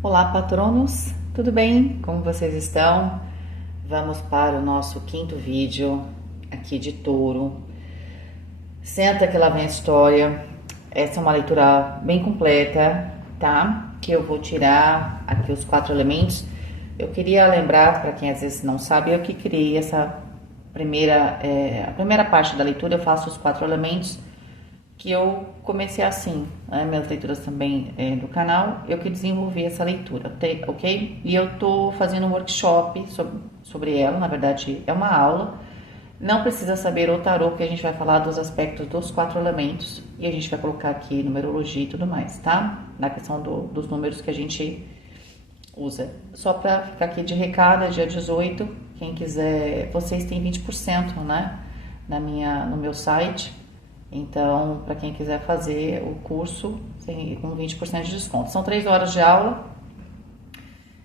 Olá, patronos, tudo bem? Como vocês estão? Vamos para o nosso quinto vídeo aqui de Touro. Senta que lá vem a história. Essa é uma leitura bem completa, tá? Que eu vou tirar aqui os 4 elementos. Eu queria lembrar, para quem às vezes não sabe, eu que criei essa a primeira parte da leitura. Eu faço os 4 elementos que eu comecei assim, né? Minhas leituras também do canal, eu que desenvolvi essa leitura, ok? E eu tô fazendo um workshop sobre ela, na verdade é uma aula. Não precisa saber o tarô, porque a gente vai falar dos aspectos dos 4 elementos e a gente vai colocar aqui numerologia e tudo mais, tá? Na questão dos números que a gente usa. Só para ficar aqui de recado, é dia 18, quem quiser, vocês têm 20%, né? No meu site. Então, para quem quiser fazer o curso, tem com 20% de desconto. São 3 horas de aula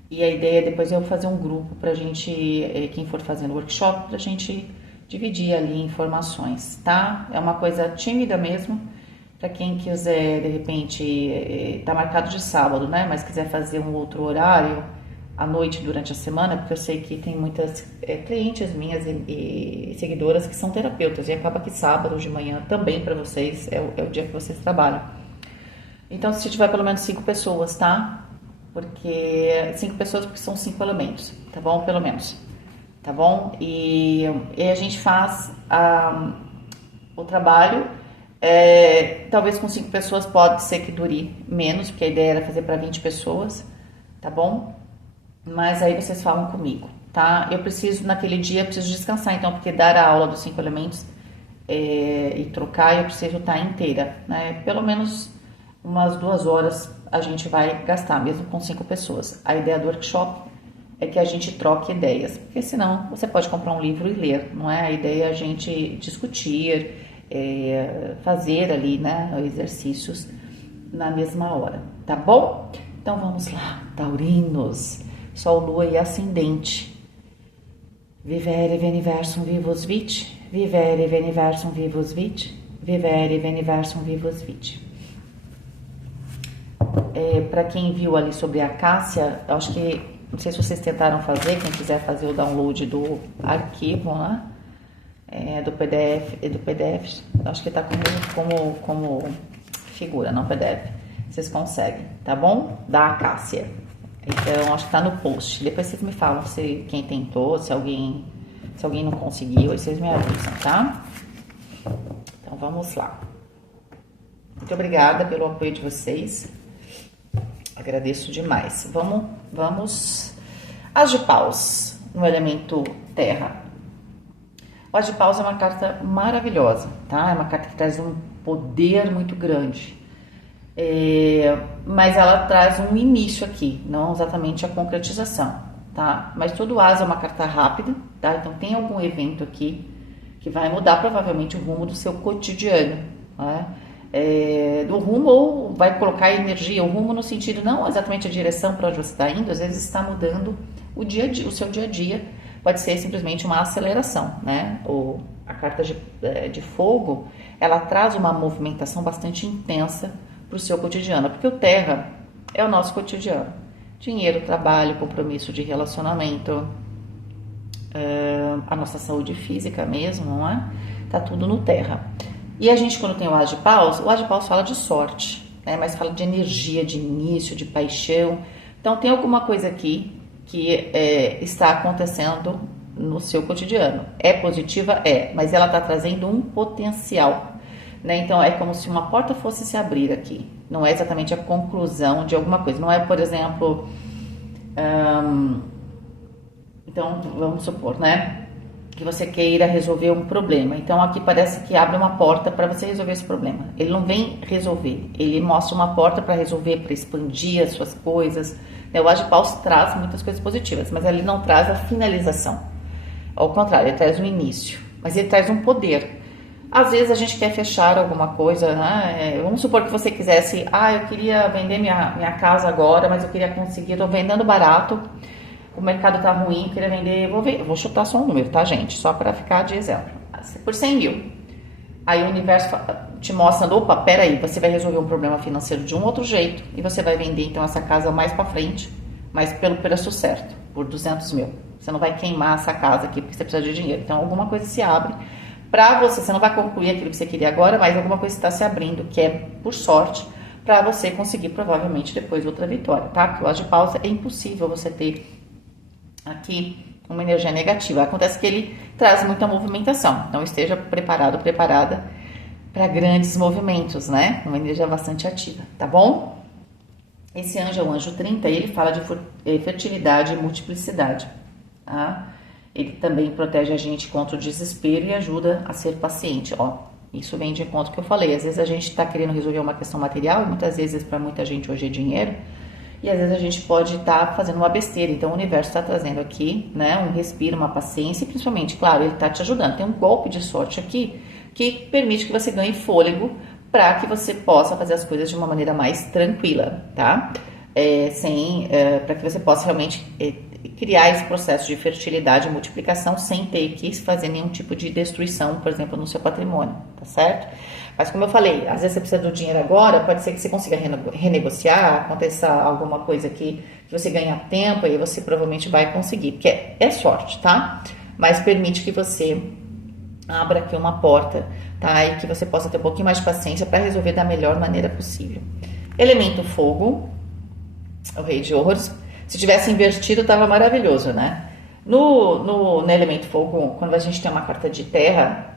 e a ideia é depois eu fazer um grupo para a gente, quem for fazendo workshop, para a gente dividir ali informações, tá? É uma coisa tímida mesmo, para quem quiser, de repente, tá marcado de sábado, né? Mas quiser fazer um outro horário à noite durante a semana, porque eu sei que tem muitas clientes minhas e seguidoras que são terapeutas e acaba que sábado de manhã também para vocês é o dia que vocês trabalham. Então, se tiver pelo menos 5 pessoas, tá? Porque 5 pessoas porque são 5 elementos, tá bom? Pelo menos, tá bom? E a gente faz o trabalho. Talvez com 5 pessoas pode ser que dure menos, porque a ideia era fazer para 20 pessoas, tá bom? Mas aí vocês falam comigo, tá? Eu preciso, naquele dia, eu preciso descansar, então, porque dar a aula dos 5 elementos e trocar, eu preciso estar inteira, né? Pelo menos umas 2 horas a gente vai gastar, mesmo com 5 pessoas. A ideia do workshop é que a gente troque ideias, porque senão você pode comprar um livro e ler, não é? A ideia é a gente discutir, fazer ali, né, exercícios na mesma hora, tá bom? Então vamos lá, taurinos. Sol, lua e ascendente. Vivere veniversum vivus vit, vivere veniversum vivus vit, vivere veniversum vivus vit. Para quem viu ali sobre a Cássia, eu acho que, não sei se vocês tentaram fazer, quem quiser fazer o download do arquivo, né? Do PDF, acho que tá como figura, não PDF. Vocês conseguem, tá bom? Da Acácia. Então, acho que tá no post. Depois vocês me falam se quem tentou, se alguém não conseguiu, aí vocês me avisam, tá? Então, vamos lá. Muito obrigada pelo apoio de vocês. Agradeço demais. Vamos. As de paus, no elemento terra. O As de paus é uma carta maravilhosa, tá? É uma carta que traz um poder muito grande. Mas ela traz um início aqui, não exatamente a concretização, tá? Mas todo as é uma carta rápida, tá? Então tem algum evento aqui que vai mudar provavelmente o rumo do seu cotidiano, né? Do rumo, ou vai colocar energia, o rumo no sentido não exatamente a direção para onde você está indo, às vezes está mudando o dia a dia, o seu dia a dia, pode ser simplesmente uma aceleração, né? A carta de fogo, ela traz uma movimentação bastante intensa para o seu cotidiano, porque o terra é o nosso cotidiano. Dinheiro, trabalho, compromisso de relacionamento, a nossa saúde física mesmo, não é? Tá tudo no terra. E a gente, quando tem o As de paus fala de sorte, né? Mas fala de energia, de início, de paixão. Então tem alguma coisa aqui que está acontecendo no seu cotidiano. É positiva? Mas ela está trazendo um potencial, né? Então é como se uma porta fosse se abrir aqui. Não é exatamente a conclusão de alguma coisa. Não é, por exemplo, então vamos supor, né, que você queira resolver um problema. Então aqui parece que abre uma porta para você resolver esse problema. Ele não vem resolver, ele mostra uma porta para resolver, para expandir as suas coisas. O As de paus traz muitas coisas positivas, mas ele não traz a finalização. Ao contrário, ele traz um início, mas ele traz um poder. Às vezes a gente quer fechar alguma coisa, né? Vamos supor que você quisesse, eu queria vender minha casa agora, mas eu queria conseguir, tô vendendo barato, o mercado tá ruim, eu queria vender, vou chutar só um número, tá, gente? Só para ficar de exemplo. Por 100 mil. Aí o universo te mostrando, opa, peraí, você vai resolver um problema financeiro de um outro jeito e você vai vender então essa casa mais para frente, mas pelo preço certo, por 200 mil. Você não vai queimar essa casa aqui porque você precisa de dinheiro. Então alguma coisa se abre para você. Você não vai concluir aquilo que você queria agora, mas alguma coisa está se abrindo, que é por sorte, para você conseguir provavelmente depois outra vitória, tá? Porque o As de Paus é impossível você ter aqui uma energia negativa. Acontece que ele traz muita movimentação, então esteja preparado, preparada para grandes movimentos, né? Uma energia bastante ativa, tá bom? Esse anjo é o anjo 30 e ele fala de fertilidade e multiplicidade, tá? Ele também protege a gente contra o desespero e ajuda a ser paciente, ó. Isso vem de encontro que eu falei. Às vezes a gente está querendo resolver uma questão material e muitas vezes para muita gente hoje é dinheiro. E às vezes a gente pode estar fazendo uma besteira. Então o universo está trazendo aqui, né, um respiro, uma paciência e principalmente, claro, ele está te ajudando. Tem um golpe de sorte aqui que permite que você ganhe fôlego para que você possa fazer as coisas de uma maneira mais tranquila, tá? Para que você possa realmente criar esse processo de fertilidade e multiplicação sem ter que fazer nenhum tipo de destruição, por exemplo, no seu patrimônio, tá certo? Mas como eu falei, às vezes você precisa do dinheiro agora, pode ser que você consiga renegociar, aconteça alguma coisa que você ganha tempo e você provavelmente vai conseguir, porque é sorte, tá? Mas permite que você abra aqui uma porta, tá? E que você possa ter um pouquinho mais de paciência para resolver da melhor maneira possível. Elemento fogo, o Rei de Ouros. Se tivesse invertido, tava maravilhoso, né? No elemento fogo, quando a gente tem uma carta de terra,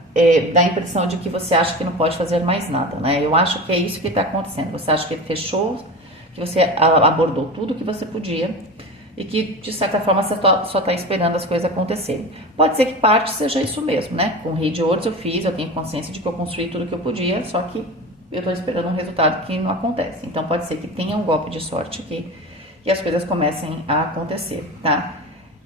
dá a impressão de que você acha que não pode fazer mais nada, né? Eu acho que é isso que está acontecendo. Você acha que fechou, que você abordou tudo que você podia e que, de certa forma, você só está esperando as coisas acontecerem. Pode ser que parte seja isso mesmo, né? Com o Rei de Ouros eu tenho consciência de que eu construí tudo que eu podia, só que eu estou esperando um resultado que não acontece. Então, pode ser que tenha um golpe de sorte aqui e as coisas comecem a acontecer, tá?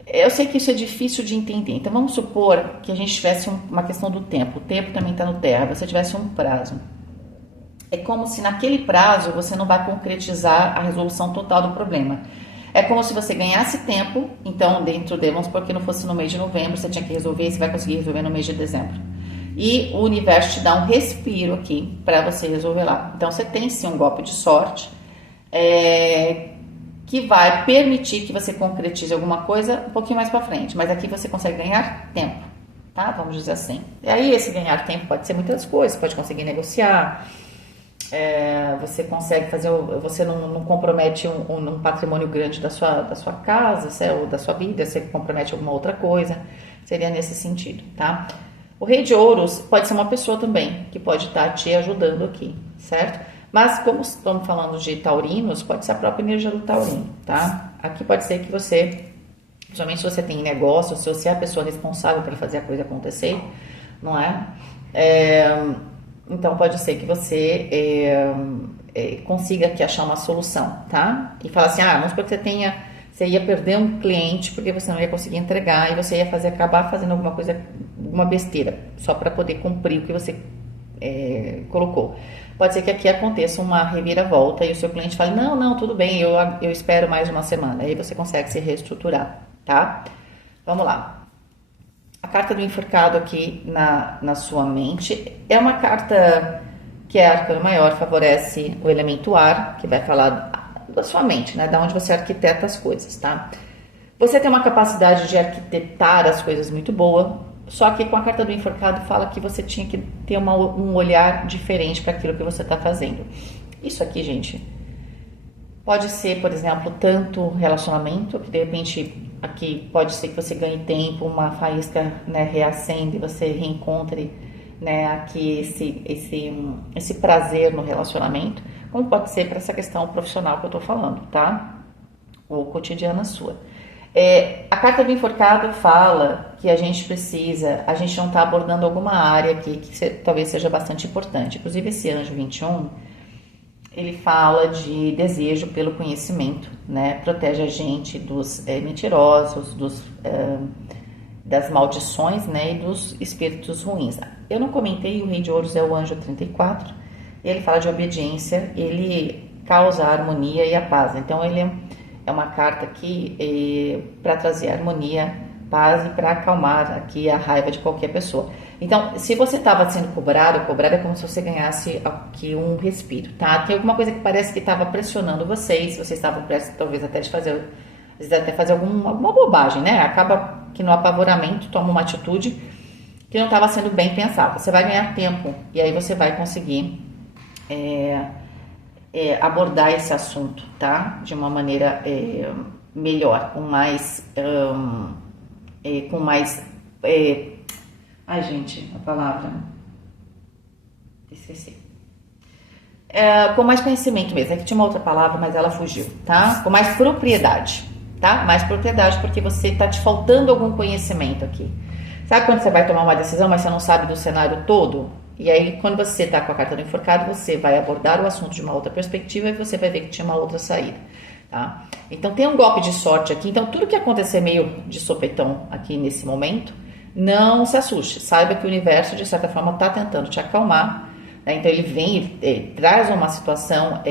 Eu sei que isso é difícil de entender, então vamos supor que a gente tivesse uma questão do tempo, o tempo também está no terra, você tivesse um prazo. É como se naquele prazo você não vai concretizar a resolução total do problema. É como se você ganhasse tempo, então vamos supor que não fosse no mês de novembro, você tinha que resolver e você vai conseguir resolver no mês de dezembro. E o universo te dá um respiro aqui para você resolver lá. Então você tem sim um golpe de sorte, que vai permitir que você concretize alguma coisa um pouquinho mais para frente, mas aqui você consegue ganhar tempo, tá? Vamos dizer assim. E aí esse ganhar tempo pode ser muitas coisas, pode conseguir negociar, você consegue fazer, você não compromete um patrimônio grande da sua casa, ou da sua vida, você compromete alguma outra coisa, seria nesse sentido, tá? O Rei de Ouros pode ser uma pessoa também, que pode estar te ajudando aqui, certo? Mas como estamos falando de taurinos, pode ser a própria energia do taurino, tá? Aqui pode ser que você, principalmente se você tem negócio, se você é a pessoa responsável para fazer a coisa acontecer, não é? Então pode ser que você consiga aqui achar uma solução, tá? E falar assim, vamos supor que você ia perder um cliente porque você não ia conseguir entregar e você ia acabar fazendo alguma coisa, uma besteira, só para poder cumprir o que você colocou. Pode ser que aqui aconteça uma reviravolta e o seu cliente fale, não, tudo bem, eu espero mais uma semana. Aí você consegue se reestruturar, tá? Vamos lá. A carta do enforcado aqui na sua mente é uma carta que é arcano maior, favorece o elemento ar, que vai falar da sua mente, né? Da onde você arquiteta as coisas, tá? Você tem uma capacidade de arquitetar as coisas muito boa, só que com a carta do enforcado fala que você tinha que ter um olhar diferente para aquilo que você está fazendo. Isso aqui, gente, pode ser, por exemplo, tanto relacionamento, que de repente aqui pode ser que você ganhe tempo, uma faísca, né, reacende, você reencontre, né, aqui esse prazer no relacionamento, como pode ser para essa questão profissional que eu estou falando, tá? Ou cotidiana sua. A carta do enforcado fala que a gente não está abordando alguma área aqui que talvez seja bastante importante. Inclusive esse anjo 21, ele fala de desejo pelo conhecimento, né? Protege a gente dos mentirosos, das maldições, né? E dos espíritos ruins. Eu não comentei, o Rei de Ouros é o anjo 34, ele fala de obediência, ele causa a harmonia e a paz. Então ele é uma carta aqui para trazer harmonia, paz e para acalmar aqui a raiva de qualquer pessoa. Então, se você estava sendo cobrado é como se você ganhasse aqui um respiro, tá? Tem alguma coisa que parece que estava pressionando vocês estavam prestes talvez até de fazer, às vezes até fazer alguma bobagem, né? Acaba que no apavoramento toma uma atitude que não estava sendo bem pensada. Você vai ganhar tempo e aí você vai conseguir abordar esse assunto, tá? De uma maneira melhor, com mais ai, gente, a palavra esqueci. Com mais conhecimento mesmo. Aqui tinha uma outra palavra, mas ela fugiu, tá? Com mais propriedade, tá? Mais propriedade, porque você tá te faltando algum conhecimento aqui. Sabe quando você vai tomar uma decisão, mas você não sabe do cenário todo? E aí, quando você tá com a carta do enforcado, você vai abordar o assunto de uma outra perspectiva e você vai ver que tinha uma outra saída, tá? Então, tem um golpe de sorte aqui. Então, tudo que acontecer meio de sopetão aqui nesse momento, não se assuste. Saiba que o universo, de certa forma, tá tentando te acalmar, né? Então, ele vem, ele traz uma situação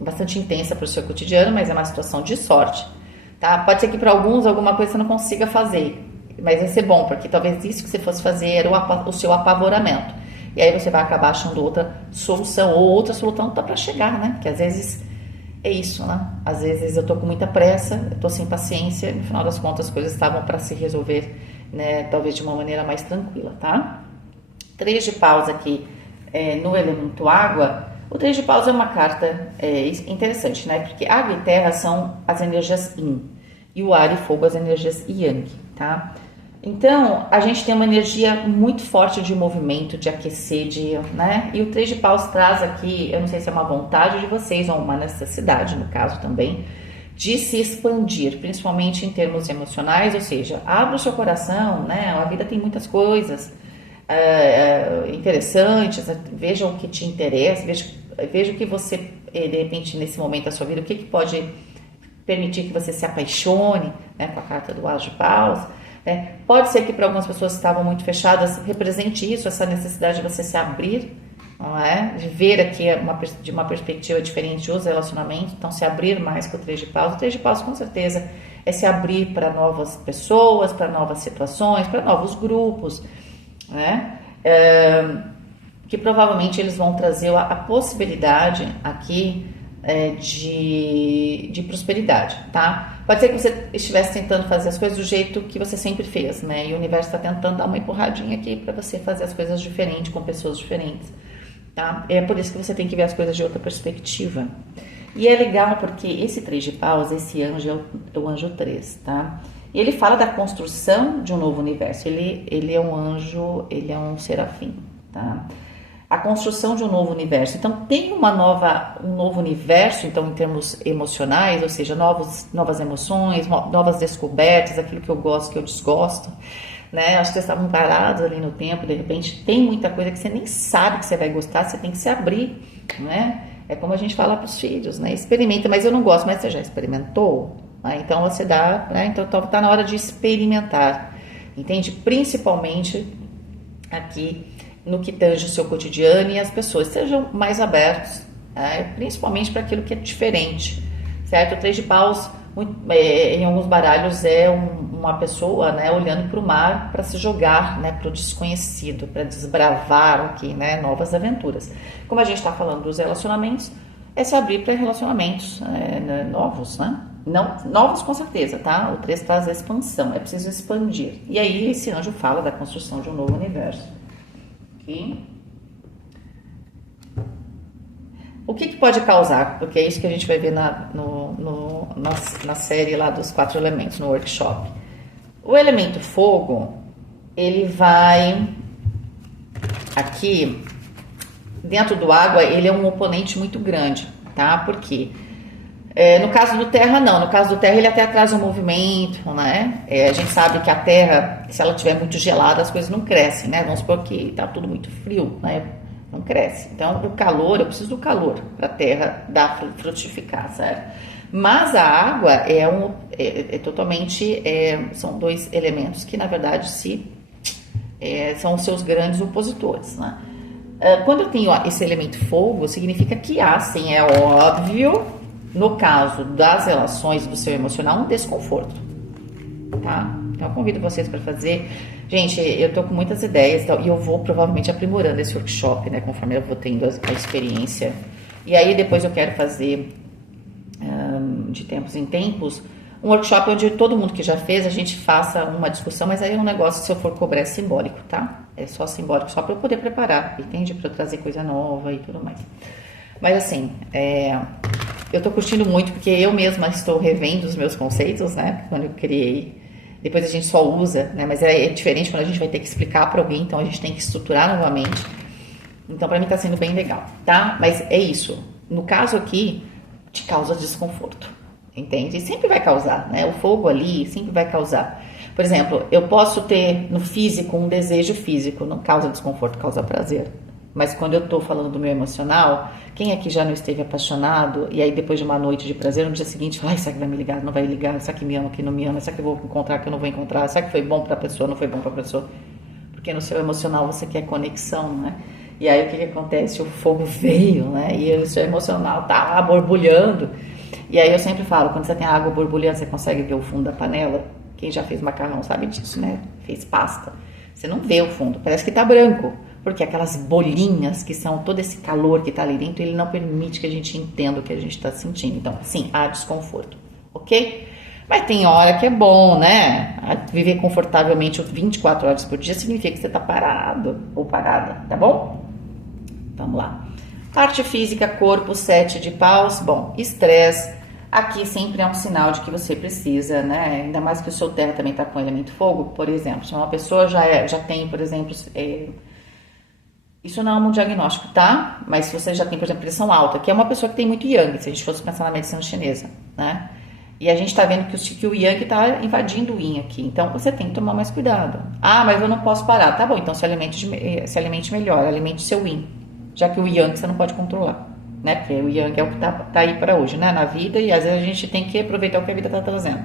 bastante intensa para o seu cotidiano, mas é uma situação de sorte, tá? Pode ser que para alguns alguma coisa você não consiga fazer, mas vai ser bom, porque talvez isso que você fosse fazer era o seu apavoramento. E aí você vai acabar achando outra solução, ou outra solução tá para chegar, né? Porque às vezes é isso, né? Às vezes eu tô com muita pressa, eu tô sem paciência, no final das contas as coisas estavam para se resolver, né? Talvez de uma maneira mais tranquila, tá? 3 de paus aqui no elemento água. O 3 de paus é uma carta interessante, né? Porque água e terra são as energias yin, e o ar e fogo as energias yang, tá? Então, a gente tem uma energia muito forte de movimento, de aquecer, né? E o 3 de paus traz aqui, eu não sei se é uma vontade de vocês ou uma necessidade, no caso também, de se expandir, principalmente em termos emocionais, ou seja, abra o seu coração, né? A vida tem muitas coisas interessantes, veja o que te interessa, veja o que você, de repente, nesse momento da sua vida, o que pode permitir que você se apaixone, né? Com a carta do As de Paus. Pode ser que para algumas pessoas que estavam muito fechadas represente isso, essa necessidade de você se abrir, não é? De ver aqui de uma perspectiva diferente os relacionamentos, então se abrir mais com o 3 de paus. O 3 de paus com certeza é se abrir para novas pessoas, para novas situações, para novos grupos, né? Que provavelmente eles vão trazer a possibilidade aqui de prosperidade, tá? Pode ser que você estivesse tentando fazer as coisas do jeito que você sempre fez, né? E o universo está tentando dar uma empurradinha aqui para você fazer as coisas diferentes, com pessoas diferentes, tá? É por isso que você tem que ver as coisas de outra perspectiva. E é legal porque esse 3 de paus, esse anjo é o anjo 3, tá? E ele fala da construção de um novo universo. Ele é um anjo, ele é um serafim, tá? A construção de um novo universo. Então, tem um novo universo, então, em termos emocionais, ou seja, novas emoções, novas descobertas, aquilo que eu gosto, que eu desgosto, né? Acho que vocês estavam parados ali no tempo, de repente, tem muita coisa que você nem sabe que você vai gostar, você tem que se abrir, né? É como a gente fala para os filhos, né? Experimenta, mas eu não gosto, mas você já experimentou? Então, você dá, né? Então, tá na hora de experimentar, entende? Principalmente aqui no que tange o seu cotidiano, e as pessoas sejam mais abertos, né? Principalmente para aquilo que é diferente, certo? O 3 de paus, em alguns baralhos, é uma pessoa, né, olhando para o mar para se jogar, né, para o desconhecido, para desbravar aqui, né, novas aventuras. Como a gente está falando dos relacionamentos, é se abrir para relacionamentos novos, né? Não, novos com certeza, tá? O 3 traz a expansão, é preciso expandir. E aí esse anjo fala da construção de um novo universo. O que pode causar? Porque é isso que a gente vai ver na série lá dos 4 elementos, no workshop. O elemento fogo, ele vai aqui, dentro do água, ele é um oponente muito grande, tá? Por quê? No caso do terra, não. No caso do terra, ele até traz um movimento, né? A gente sabe que a terra, se ela estiver muito gelada, as coisas não crescem, né? Vamos supor que tá tudo muito frio, né? Não cresce. Então, o calor, eu preciso do calor para a terra dar frutificar, certo? Mas a água totalmente, são 2 elementos que, na verdade, são os seus grandes opositores, né? Quando eu tenho esse elemento fogo, significa que há, sim, é óbvio, no caso das relações do seu emocional, um desconforto, tá? Então eu convido vocês para fazer. Gente, eu tô com muitas ideias e eu vou provavelmente aprimorando esse workshop, né, conforme eu vou tendo a experiência. E aí depois eu quero fazer, de tempos em tempos, um workshop onde todo mundo que já fez, a gente faça uma discussão, mas aí é um negócio, se eu for cobrar, é simbólico, tá? É só simbólico, só para eu poder preparar, entende? Para eu trazer coisa nova e tudo mais. Mas assim, eu tô curtindo muito, porque eu mesma estou revendo os meus conceitos, né? Quando eu criei, depois a gente só usa, né? Mas é diferente quando a gente vai ter que explicar para alguém, então a gente tem que estruturar novamente. Então para mim tá sendo bem legal, tá? Mas é isso. No caso aqui, te causa desconforto, entende? E sempre vai causar, né? O fogo ali sempre vai causar. Por exemplo, eu posso ter no físico um desejo físico, não causa desconforto, causa prazer. Mas quando eu tô falando do meu emocional, quem aqui já não esteve apaixonado e aí depois de uma noite de prazer, no dia seguinte, ai, será que vai me ligar, não vai ligar, será que me ama, que não me ama, será que eu vou encontrar, que eu não vou encontrar, será que foi bom pra pessoa, não foi bom pra pessoa? Porque no seu emocional você quer conexão, né? E aí o que acontece? O fogo veio, né? E o seu emocional tá borbulhando. E aí eu sempre falo, quando você tem água borbulhando, você consegue ver o fundo da panela? Quem já fez macarrão sabe disso, né? Fez pasta. Você não vê o fundo, parece que tá branco. Porque aquelas bolinhas que são todo esse calor que tá ali dentro, ele não permite que a gente entenda o que a gente tá sentindo. Então, sim, há desconforto, ok? Mas tem hora que é bom, né? Viver confortavelmente 24 horas por dia significa que você tá parado ou parada, tá bom? Vamos lá. Parte física, corpo, 7 de paus. Bom, estresse. Aqui sempre é um sinal de que você precisa, né? Ainda mais que o seu terra também tá com elemento fogo, por exemplo. Se uma pessoa já tem, por exemplo, isso não é um diagnóstico, tá? Mas se você já tem, por exemplo, pressão alta, que é uma pessoa que tem muito yang, se a gente fosse pensar na medicina chinesa, né? E a gente tá vendo que o yang tá invadindo o yin aqui. Então, você tem que tomar mais cuidado. Ah, mas eu não posso parar. Tá bom, então se alimente melhor, alimente seu yin. Já que o yang você não pode controlar, né? Porque o yang é o que tá aí para hoje, né? Na vida, e às vezes a gente tem que aproveitar o que a vida tá trazendo.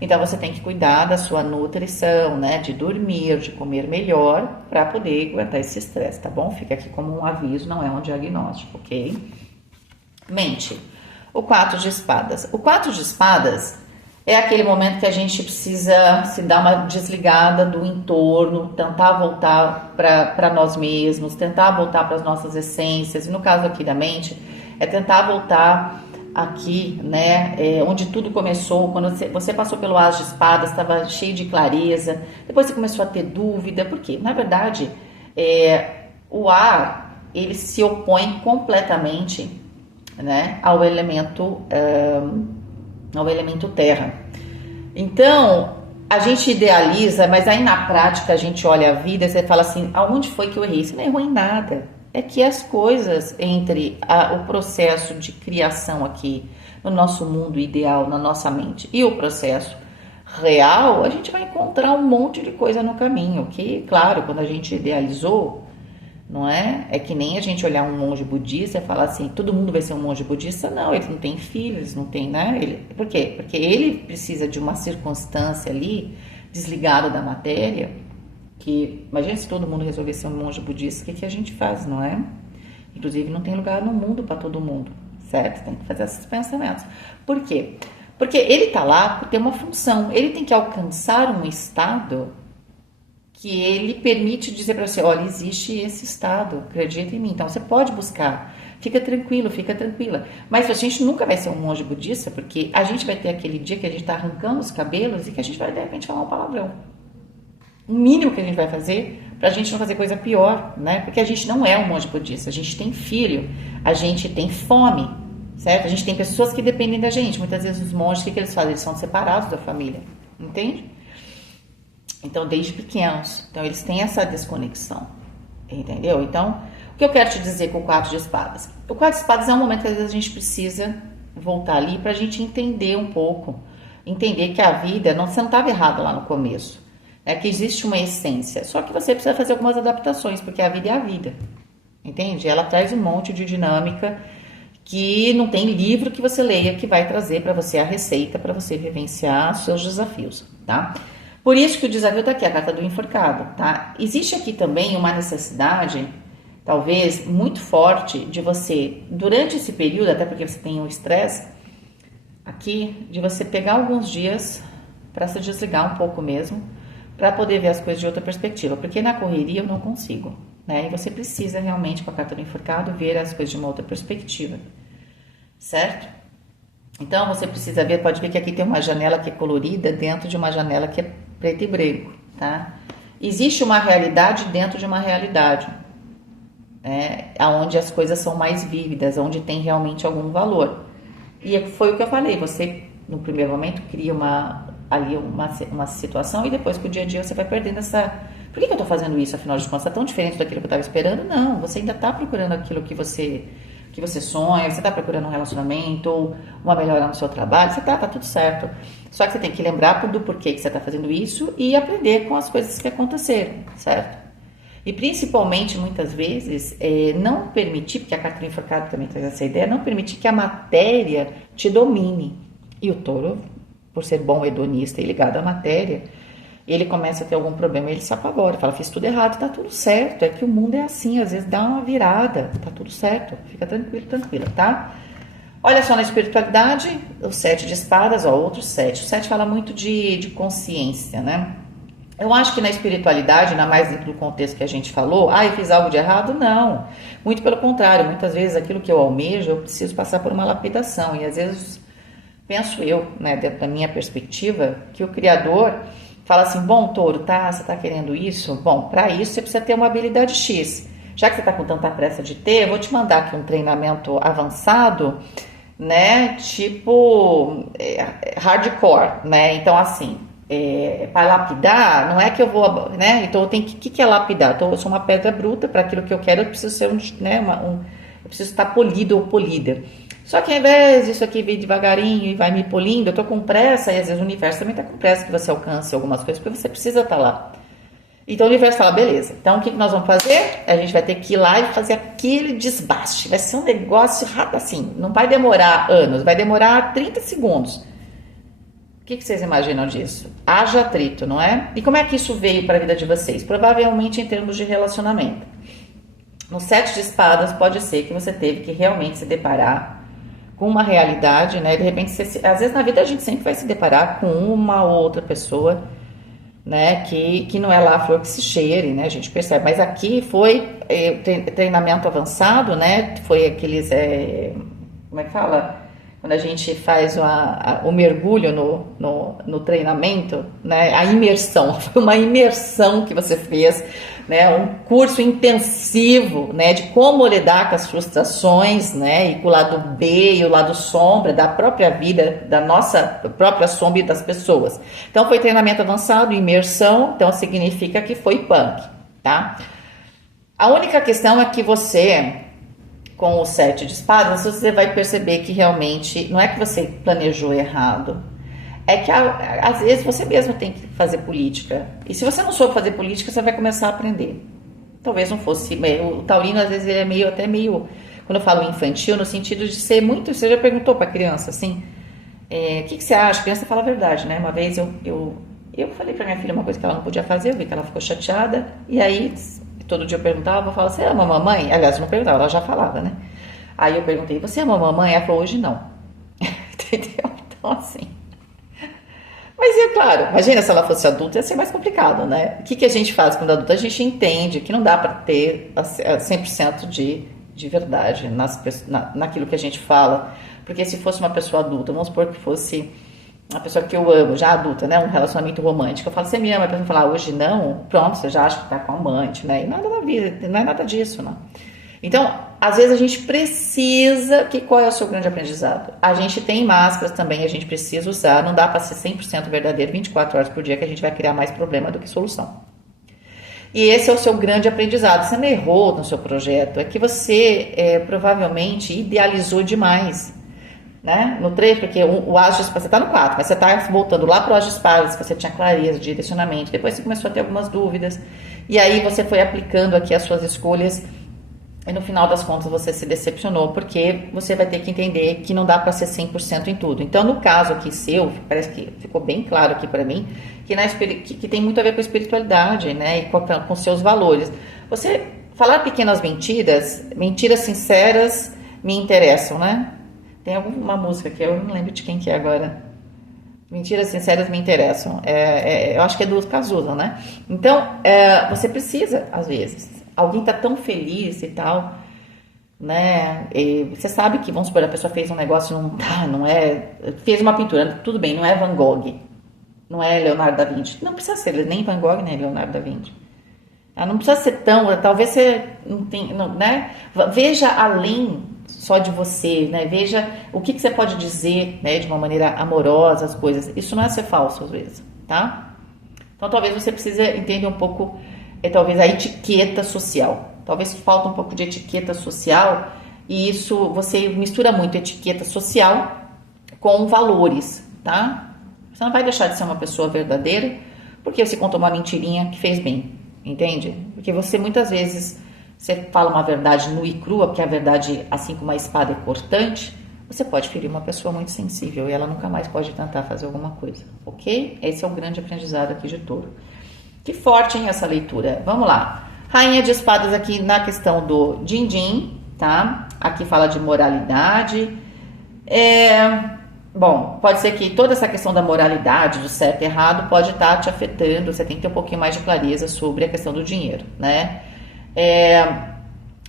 Então, você tem que cuidar da sua nutrição, né? De dormir, de comer melhor, para poder aguentar esse estresse, tá bom? Fica aqui como um aviso, não é um diagnóstico, ok? Mente. O 4 de espadas. O 4 de espadas é aquele momento que a gente precisa se dar uma desligada do entorno, tentar voltar para nós mesmos, tentar voltar para as nossas essências. E no caso aqui da mente, é tentar voltar aqui, né, onde tudo começou, quando você passou pelo as de espadas, estava cheio de clareza, depois você começou a ter dúvida, por quê? Na verdade, o ar, ele se opõe completamente, né, ao elemento terra. Então, a gente idealiza, mas aí na prática a gente olha a vida e você fala assim, aonde foi que eu errei? Você não errou em nada. É que as coisas entre o processo de criação aqui no nosso mundo ideal, na nossa mente, e o processo real, a gente vai encontrar um monte de coisa no caminho, que, claro, quando a gente idealizou, não é? É que nem a gente olhar um monge budista e falar assim, todo mundo vai ser um monge budista. Não, ele não tem filhos, não tem, né? Por quê? Porque ele precisa de uma circunstância ali, desligado da matéria, que, imagina se todo mundo resolvesse ser um monge budista, o que a gente faz, não é? Inclusive, não tem lugar no mundo para todo mundo, certo? Tem que fazer esses pensamentos. Por quê? Porque ele tá lá por ter uma função, ele tem que alcançar um estado que ele permite dizer para você, olha, existe esse estado, acredita em mim, então você pode buscar, fica tranquilo, fica tranquila. Mas a gente nunca vai ser um monge budista, porque a gente vai ter aquele dia que a gente está arrancando os cabelos e que a gente vai, de repente, falar um palavrão. O mínimo que a gente vai fazer pra gente não fazer coisa pior, né? Porque a gente não é um monge budista, a gente tem filho, a gente tem fome, certo? A gente tem pessoas que dependem da gente. Muitas vezes os monges, o que eles fazem? Eles são separados da família, entende? Então, desde pequenos. Então, eles têm essa desconexão, entendeu? Então, o que eu quero te dizer com o 4 de espadas? O 4 de espadas é um momento que às vezes a gente precisa voltar ali pra gente entender um pouco. Entender que a vida, você não estava errado lá no começo. É que existe uma essência, só que você precisa fazer algumas adaptações, porque a vida é a vida, entende? Ela traz um monte de dinâmica que não tem livro que você leia que vai trazer para você a receita para você vivenciar os seus desafios, tá? Por isso que o desafio tá aqui, a carta do enforcado, tá? Existe aqui também uma necessidade, talvez, muito forte de você, durante esse período, até porque você tem um estresse aqui, de você pegar alguns dias para se desligar um pouco mesmo, para poder ver as coisas de outra perspectiva, porque na correria eu não consigo, né? E você precisa realmente, com a carta do enforcado, ver as coisas de uma outra perspectiva, certo? Então você precisa ver, pode ver que aqui tem uma janela que é colorida dentro de uma janela que é preto e branco, tá? Existe uma realidade dentro de uma realidade, né? Onde as coisas são mais vívidas, onde tem realmente algum valor. E foi o que eu falei, você no primeiro momento cria uma situação e depois com o dia a dia você vai perdendo essa... Por que eu tô fazendo isso, afinal de contas? Tá tão diferente daquilo que eu tava esperando? Não, você ainda tá procurando aquilo que você sonha, você tá procurando um relacionamento ou uma melhora no seu trabalho, você tá tudo certo. Só que você tem que lembrar do porquê que você tá fazendo isso e aprender com as coisas que aconteceram, certo? E principalmente, muitas vezes, não permitir, porque a carta do enforcado também traz essa ideia, não permitir que a matéria te domine. E o touro, por ser bom hedonista e ligado à matéria, ele começa a ter algum problema, ele se apavora, fala, fiz tudo errado, tá tudo certo, é que o mundo é assim, às vezes dá uma virada, tá tudo certo, fica tranquilo, tranquila, tá? Olha só, na espiritualidade, o 7 de espadas, ó, outro 7, o 7 fala muito de consciência, né? Eu acho que na espiritualidade, ainda mais dentro do contexto que a gente falou, eu fiz algo de errado? Não, muito pelo contrário, muitas vezes aquilo que eu almejo, eu preciso passar por uma lapidação, e às vezes, penso eu, né, dentro da minha perspectiva, que o Criador fala assim, bom, touro, você tá querendo isso? Bom, para isso você precisa ter uma habilidade X. Já que você tá com tanta pressa de ter, eu vou te mandar aqui um treinamento avançado, né, tipo hardcore, né, então assim, para lapidar, não é que eu vou, né, então eu tenho que é lapidar? Então eu sou uma pedra bruta, para aquilo que eu quero, eu preciso ser eu preciso estar polido ou polida. Só que ao invés disso aqui vir devagarinho e vai me polindo, eu tô com pressa, e às vezes o universo também tá com pressa que você alcance algumas coisas, porque você precisa estar lá. Então o universo fala, beleza, então o que nós vamos fazer? A gente vai ter que ir lá e fazer aquele desbaste, vai ser um negócio rápido assim, não vai demorar anos, vai demorar 30 segundos. O que vocês imaginam disso? Haja atrito, não é? E como é que isso veio para a vida de vocês? Provavelmente em termos de relacionamento. No 7 de espadas pode ser que você teve que realmente se deparar com uma realidade, né? De repente, às vezes na vida a gente sempre vai se deparar com uma ou outra pessoa, né? Que não é lá a flor que se cheire, né? A gente percebe. Mas aqui foi treinamento avançado, né? Foi aqueles, como é que fala? Quando a gente faz o mergulho no treinamento, né? A imersão, foi uma imersão que você fez, né? Um curso intensivo, né? De como lidar com as frustrações, né? E com o lado B e o lado sombra da própria vida, da nossa própria sombra e das pessoas. Então foi treinamento avançado, imersão, então significa que foi punk, tá? A única questão é que você, com o 7 de espadas, você vai perceber que realmente não é que você planejou errado, é que às vezes você mesmo tem que fazer política. E se você não soube fazer política, você vai começar a aprender. Talvez não fosse. O taurino, às vezes, ele é até meio, quando eu falo infantil, no sentido de ser muito. Você já perguntou para a criança assim: o que você acha? A criança fala a verdade, né? Uma vez eu falei para minha filha uma coisa que ela não podia fazer, eu vi que ela ficou chateada, e aí todo dia eu perguntava, eu falava, você ama a mamãe? Aliás, eu não perguntava, ela já falava, né? Aí eu perguntei, você ama a mamãe? Ela falou, hoje não. Entendeu? Então, assim. Mas é claro, imagina se ela fosse adulta, ia ser mais complicado, né? O que a gente faz quando adulta? A gente entende que não dá para ter 100% de verdade naquilo que a gente fala. Porque se fosse uma pessoa adulta, vamos supor que fosse uma pessoa que eu amo, já adulta, né? Um relacionamento romântico. Eu falo, você me ama? A pessoa fala, hoje não? Pronto, você já acha que tá com amante, né? E nada da vida, não é nada disso, não. Então, às vezes a gente precisa... Qual é o seu grande aprendizado? A gente tem máscaras também, a gente precisa usar. Não dá para ser 100% verdadeiro 24 horas por dia, que a gente vai criar mais problema do que solução. E esse é o seu grande aprendizado. Você não errou no seu projeto, é que você provavelmente idealizou demais, né? No 3, porque o as de espadas, você está no 4, mas você está voltando lá para o as de espadas, que você tinha clareza de direcionamento. Depois você começou a ter algumas dúvidas. E aí você foi aplicando aqui as suas escolhas. E no final das contas você se decepcionou, porque você vai ter que entender que não dá para ser 100% em tudo. Então, no caso aqui seu, parece que ficou bem claro aqui para mim, que tem muito a ver com a espiritualidade, né? E com seus valores. Você falar pequenas mentiras, mentiras sinceras me interessam, né? Tem alguma música que eu não lembro de quem que é agora. Mentiras sinceras me interessam. Eu acho que é duas casulam, né? Então, você precisa, às vezes. Alguém tá tão feliz e tal, né? E você sabe que, vamos supor, a pessoa fez um negócio, não é... Fez uma pintura, tudo bem, não é Van Gogh, não é Leonardo da Vinci. Não precisa ser nem Van Gogh, nem Leonardo da Vinci. Ela não precisa ser tão... Talvez você não tenha... Né? Veja além só de você, né? Veja o que você pode dizer, né? De uma maneira amorosa, as coisas. Isso não é ser falso, às vezes, tá? Então, talvez você precise entender um pouco, talvez, a etiqueta social. Talvez falta um pouco de etiqueta social e isso, você mistura muito etiqueta social com valores, tá? Você não vai deixar de ser uma pessoa verdadeira porque você contou uma mentirinha que fez bem, entende? Porque você, muitas vezes... Você fala uma verdade nua e crua, porque a verdade, assim como a espada é cortante, você pode ferir uma pessoa muito sensível e ela nunca mais pode tentar fazer alguma coisa, ok? Esse é o grande aprendizado aqui de Touro. Que forte, hein, essa leitura. Vamos lá. Rainha de espadas aqui na questão do din-din, tá? Aqui fala de moralidade. Bom, pode ser que toda essa questão da moralidade, do certo e errado, pode estar te afetando. Você tem que ter um pouquinho mais de clareza sobre a questão do dinheiro, né?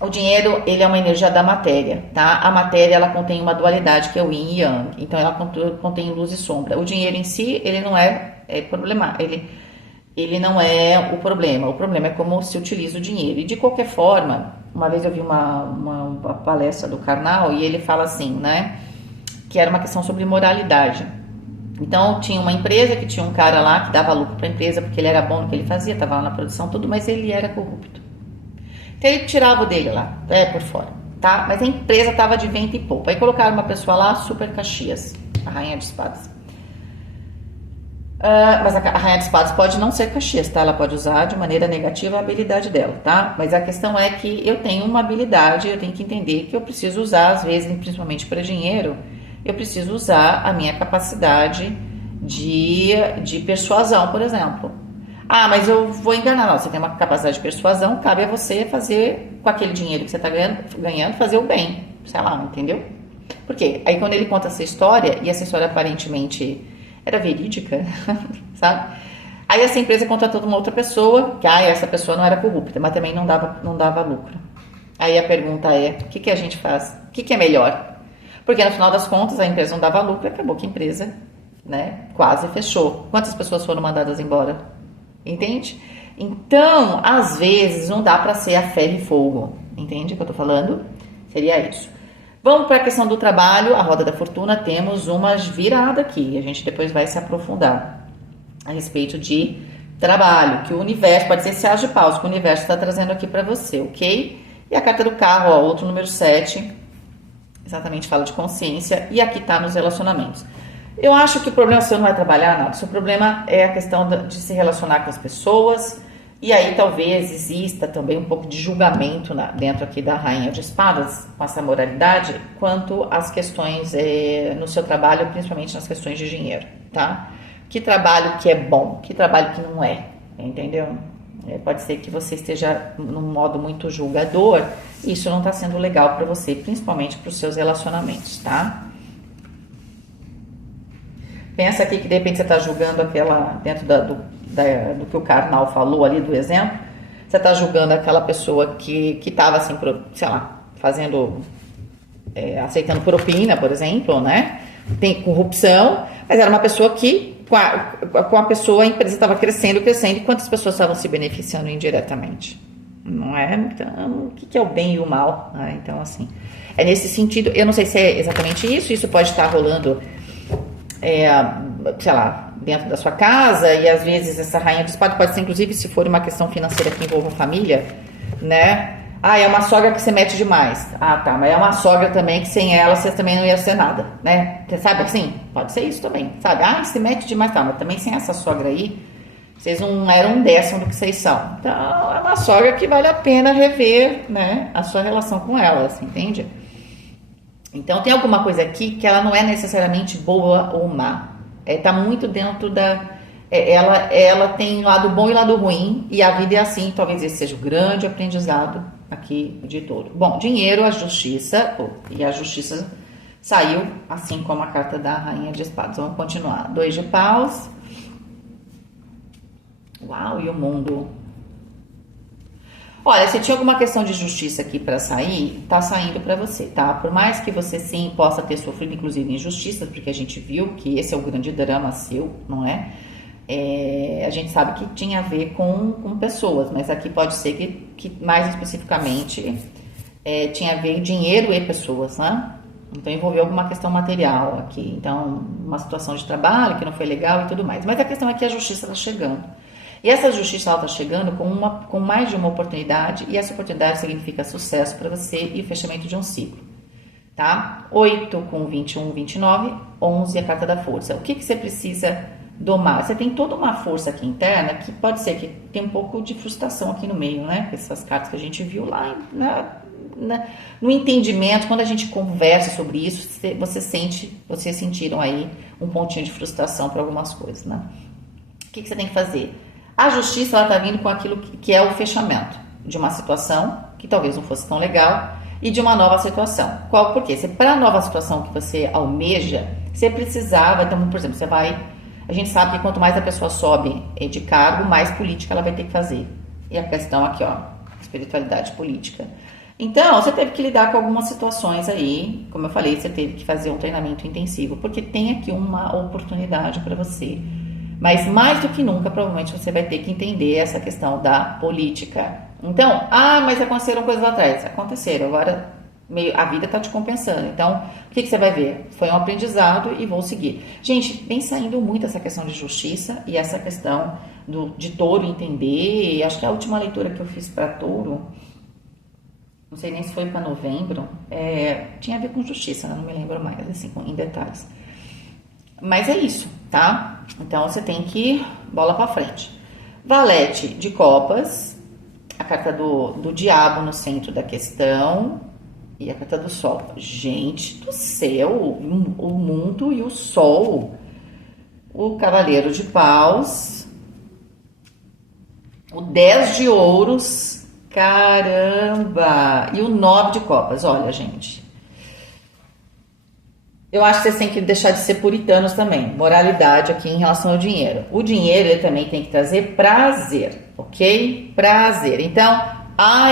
O dinheiro, ele é uma energia da matéria, tá? A matéria, ela contém uma dualidade, que é o yin e yang. Então, ela contém luz e sombra. O dinheiro em si, ele não problema. Ele não é o problema. O problema é como se utiliza o dinheiro. E, de qualquer forma, uma vez eu vi uma palestra do Karnal e ele fala assim, né? Que era uma questão sobre moralidade. Então, tinha uma empresa que tinha um cara lá que dava lucro para a empresa porque ele era bom no que ele fazia, estava lá na produção, tudo, mas ele era corrupto. Então ele tirava o dele lá, por fora, tá? Mas a empresa tava de vento e pouco. Aí colocaram uma pessoa lá, super Caxias, a Rainha de Espadas. Mas a Rainha de Espadas pode não ser Caxias, tá? Ela pode usar de maneira negativa a habilidade dela, tá? Mas a questão é que eu tenho uma habilidade, eu tenho que entender que eu preciso usar, às vezes, principalmente para dinheiro, eu preciso usar a minha capacidade de persuasão, por exemplo. Ah, mas eu vou enganar. Não, você tem uma capacidade de persuasão, cabe a você fazer, com aquele dinheiro que você está ganhando, fazer o bem, sei lá, entendeu? Por quê? Aí quando ele conta essa história, e essa história aparentemente era verídica, sabe? Aí essa empresa contratou uma outra pessoa, que essa pessoa não era corrupta, mas também não dava lucro. Aí a pergunta é, o que a gente faz? O que é melhor? Porque no final das contas a empresa não dava lucro, acabou que a empresa, né, quase fechou. Quantas pessoas foram mandadas embora? Entende? Então, às vezes, não dá para ser a ferro e fogo. Entende o que eu tô falando? Seria isso. Vamos para a questão do trabalho, a roda da fortuna. Temos uma virada aqui. A gente depois vai se aprofundar a respeito de trabalho, que o universo, pode ser esse as de paus, que o universo está trazendo aqui para você, ok? E a carta do carro, ó, outro número 7, exatamente fala de consciência. E aqui tá nos relacionamentos. Eu acho que o problema seu não vai trabalhar, não. O seu problema é a questão de se relacionar com as pessoas. E aí talvez exista também um pouco de julgamento dentro aqui da Rainha de Espadas, com essa moralidade, quanto às questões no seu trabalho, principalmente nas questões de dinheiro, tá? Que trabalho que é bom, que trabalho que não é, entendeu? Pode ser que você esteja num modo muito julgador e isso não está sendo legal para você, principalmente para os seus relacionamentos, tá? Pensa aqui que de repente você está julgando aquela, dentro do que o Karnal falou ali do exemplo, você está julgando aquela pessoa que estava assim, sei lá, fazendo, aceitando propina, por exemplo, né? Tem corrupção, mas era uma pessoa que, com a pessoa, a empresa estava crescendo, e quantas pessoas estavam se beneficiando indiretamente? Não é? Então, o que é o bem e o mal? Então, assim, é nesse sentido, eu não sei se é exatamente isso pode estar rolando, sei lá, dentro da sua casa, e às vezes essa rainha de espadas pode ser, inclusive, se for uma questão financeira que envolva a família, né? É uma sogra que você mete demais. Tá, mas é uma sogra também que sem ela você também não ia ser nada, né? Você sabe assim? Pode ser isso também, sabe? Se mete demais, tá, mas também sem essa sogra aí, vocês não eram um décimo do que vocês são. Então, é uma sogra que vale a pena rever, né, a sua relação com ela, assim, entende? Então, tem alguma coisa aqui que ela não é necessariamente boa ou má. Tá muito dentro da... Ela tem lado bom e lado ruim, e a vida é assim. Talvez esse seja o grande aprendizado aqui de todo. Bom, dinheiro, a justiça, e a justiça Saiu, assim como a carta da Rainha de Espadas. Vamos continuar. 2 de paus. Uau, e o mundo. Olha, se tinha alguma questão de justiça aqui para sair, tá saindo para você, tá? Por mais que você sim possa ter sofrido, inclusive, injustiças, porque a gente viu que esse é o grande drama seu, não é? A gente sabe que tinha a ver com pessoas, mas aqui pode ser que mais especificamente tinha a ver dinheiro e pessoas, né? Então envolveu alguma questão material aqui, então uma situação de trabalho que não foi legal e tudo mais. Mas a questão é que a justiça está chegando. E essa justiça está chegando com mais de uma oportunidade, e essa oportunidade significa sucesso para você e o fechamento de um ciclo, tá? 8 com 21, 29, 11 a carta da força. O que você precisa domar? Você tem toda uma força aqui interna que pode ser que tem um pouco de frustração aqui no meio, né? Essas cartas que a gente viu lá no entendimento, quando a gente conversa sobre isso, vocês sentiram aí um pontinho de frustração para algumas coisas, né? O que você tem que fazer? A justiça está vindo com aquilo que é o fechamento de uma situação que talvez não fosse tão legal e de uma nova situação. Qual? Por quê? Para a nova situação que você almeja, você precisava, então, por exemplo, a gente sabe que quanto mais a pessoa sobe de cargo, mais política ela vai ter que fazer. E a questão aqui, ó, espiritualidade política. Então, você teve que lidar com algumas situações aí, como eu falei, você teve que fazer um treinamento intensivo, porque tem aqui uma oportunidade para você. Mas mais do que nunca, provavelmente você vai ter que entender essa questão da política. Então, mas aconteceram coisas lá atrás. Aconteceram, agora a vida está te compensando. Então, o que você vai ver? Foi um aprendizado e vou seguir. Gente, vem saindo muito essa questão de justiça e essa questão de touro entender. Acho que a última leitura que eu fiz para touro, não sei nem se foi para novembro, tinha a ver com justiça, né? Não me lembro mais, assim, em detalhes. Mas é isso, tá? Então você tem que ir bola pra frente. Valete de copas, a carta do diabo no centro da questão e a carta do sol. Gente do céu, o mundo e o sol. O cavaleiro de paus, o 10 de ouros, caramba! E o 9 de copas, olha, gente. Eu acho que vocês têm que deixar de ser puritanos também. Moralidade aqui em relação ao dinheiro. O dinheiro, ele também tem que trazer prazer, ok? Prazer. Então,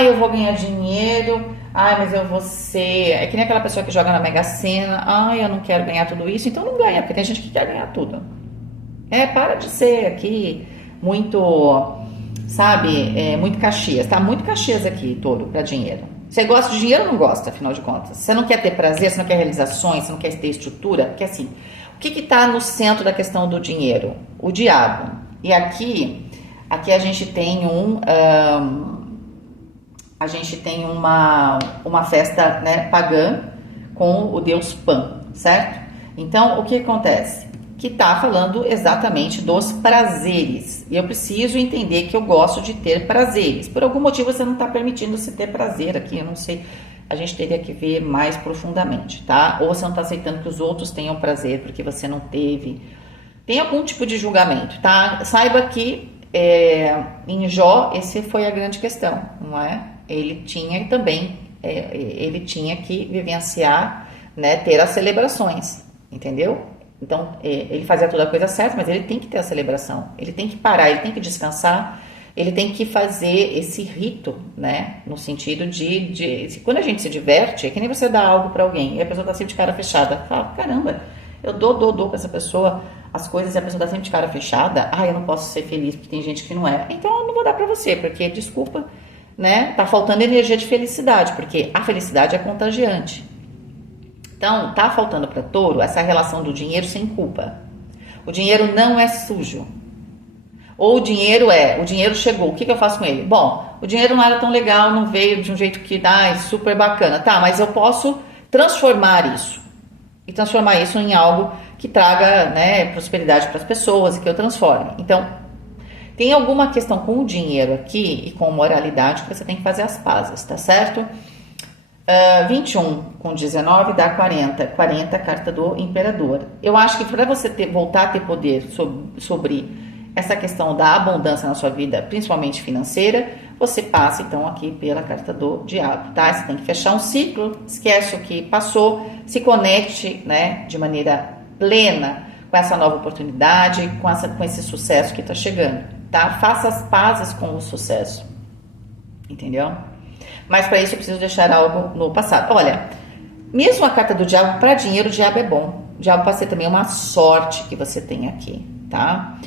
eu vou ganhar dinheiro, mas eu vou ser... É que nem aquela pessoa que joga na Mega Sena, eu não quero ganhar tudo isso, então não ganha, porque tem gente que quer ganhar tudo. Para de ser aqui muito, sabe, muito Caxias. Tá muito Caxias aqui, touro, pra dinheiro. Você gosta de dinheiro ou não gosta, afinal de contas? Você não quer ter prazer, você não quer realizações, você não quer ter estrutura? Porque assim, o que está no centro da questão do dinheiro? O diabo. E aqui a gente tem uma festa, né, pagã com o deus Pan, certo? Então, o que acontece? Que está falando exatamente dos prazeres. E eu preciso entender que eu gosto de ter prazeres. Por algum motivo você não está permitindo se ter prazer aqui, eu não sei. A gente teria que ver mais profundamente, tá? Ou você não está aceitando que os outros tenham prazer porque você não teve. Tem algum tipo de julgamento, tá? Saiba que em Jó, esse foi a grande questão, não é? Ele tinha também, ele tinha que vivenciar, né, ter as celebrações, entendeu? Então, ele fazia toda a coisa certa, mas ele tem que ter a celebração, ele tem que parar, ele tem que descansar, ele tem que fazer esse rito, né? No sentido de quando a gente se diverte, é que nem você dá algo para alguém e a pessoa tá sempre de cara fechada. Fala, caramba, eu dou com essa pessoa as coisas e a pessoa tá sempre de cara fechada. Eu não posso ser feliz porque tem gente que não é. Então, eu não vou dar para você, porque, desculpa, né? Tá faltando energia de felicidade, porque a felicidade é contagiante. Então, tá faltando para touro essa relação do dinheiro sem culpa. O dinheiro não é sujo. Ou o dinheiro chegou, o que eu faço com ele? Bom, o dinheiro não era tão legal, não veio de um jeito que é super bacana. Tá, mas eu posso transformar isso. E transformar isso em algo que traga, né, prosperidade para as pessoas e que eu transforme. Então, tem alguma questão com o dinheiro aqui e com moralidade que você tem que fazer as pazes, tá certo? 21 com 19 dá 40. 40, carta do imperador. Eu acho que para você voltar a ter poder sobre essa questão da abundância na sua vida, principalmente financeira, você passa então aqui pela carta do diabo, tá? Você tem que fechar um ciclo, esquece o que passou, se conecte, né, de maneira plena com essa nova oportunidade, com esse sucesso que está chegando, tá? Faça as pazes com o sucesso, entendeu? Mas para isso eu preciso deixar algo no passado. Olha, mesmo a carta do diabo, para dinheiro, o diabo é bom. O diabo pode ser também uma sorte que você tem aqui, tá?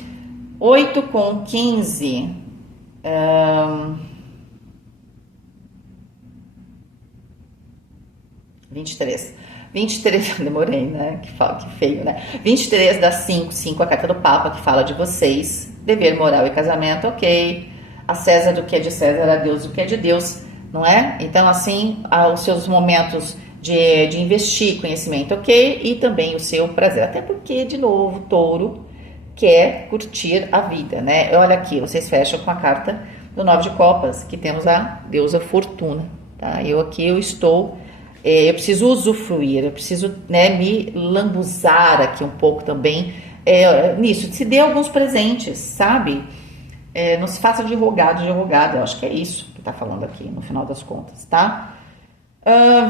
8 com 15. 23. 23, demorei, né? Que feio, né? 23 dá 5. 5 a carta do Papa, que fala de vocês. Dever, moral e casamento, ok. A César do que é de César, a Deus do que é de Deus, não é? Então, assim, os seus momentos de investir conhecimento, ok? E também o seu prazer. Até porque, de novo, Touro quer curtir a vida, né? Olha aqui, vocês fecham com a carta do 9 de copas, que temos a deusa Fortuna, tá? Eu estou, eu preciso usufruir, eu preciso, né, me lambuzar aqui um pouco também nisso. Se dê alguns presentes, sabe? Não se faça de rogado, eu acho que é isso que tá falando aqui, no final das contas, tá?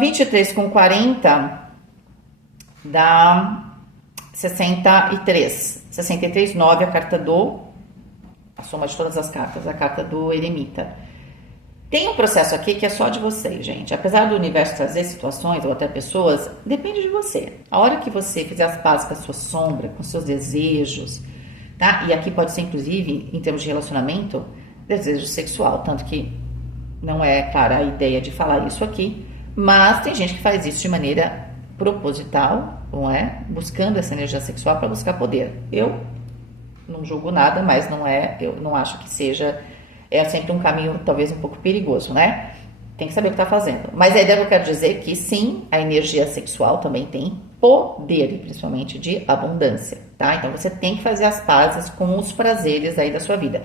23 com 40 dá 63. 63, 9, a carta a soma de todas as cartas, a carta do eremita. Tem um processo aqui que é só de vocês, gente. Apesar do universo trazer situações ou até pessoas, depende de você. A hora que você fizer as pazes com a sua sombra, com seus desejos, tá? E aqui pode ser, inclusive, em termos de relacionamento, desejo sexual. Tanto que não é clara a ideia de falar isso aqui, mas tem gente que faz isso de maneira proposital, não é? Buscando essa energia sexual para buscar poder. Eu não julgo nada, mas eu não acho que seja, sempre um caminho talvez um pouco perigoso, né? Tem que saber o que está fazendo. Mas a ideia que eu quero dizer é que sim, a energia sexual também tem poder, principalmente de abundância, tá? Então você tem que fazer as pazes com os prazeres aí da sua vida.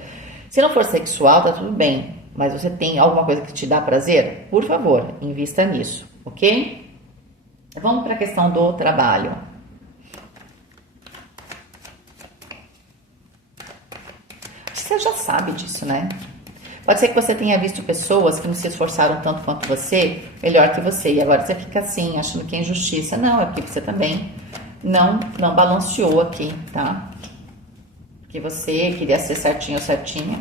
Se não for sexual, tá tudo bem, mas você tem alguma coisa que te dá prazer? Por favor, invista nisso, ok? Vamos para a questão do trabalho. Você já sabe disso, né? Pode ser que você tenha visto pessoas que não se esforçaram tanto quanto você, melhor que você, e agora você fica assim, achando que é injustiça. Não, é porque você também não balanceou aqui, tá? Porque você queria ser certinho ou certinha.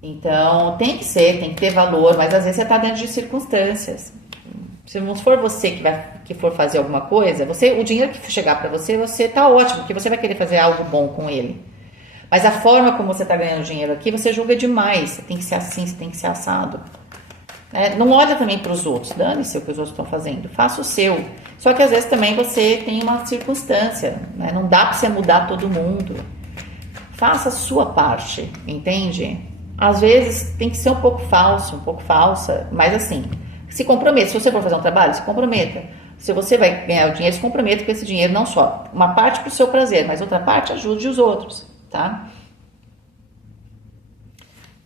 Então, tem que ter valor, mas às vezes você tá dentro de circunstâncias. Se não for você que for fazer alguma coisa, o dinheiro que chegar para você tá ótimo, porque você vai querer fazer algo bom com ele. Mas a forma como você tá ganhando dinheiro aqui, você julga demais. Você tem que ser assim, você tem que ser assado. Não olha também para os outros, dane-se o que os outros estão fazendo, faça o seu. Só que às vezes também você tem uma circunstância, né? Não dá para você mudar todo mundo. Faça a sua parte, entende? Às vezes tem que ser um pouco falso, um pouco falsa, mas assim, se comprometa. Se você for fazer um trabalho, se comprometa. Se você vai ganhar o dinheiro, se comprometa com esse dinheiro, não só uma parte para o seu prazer, mas outra parte ajude os outros, tá?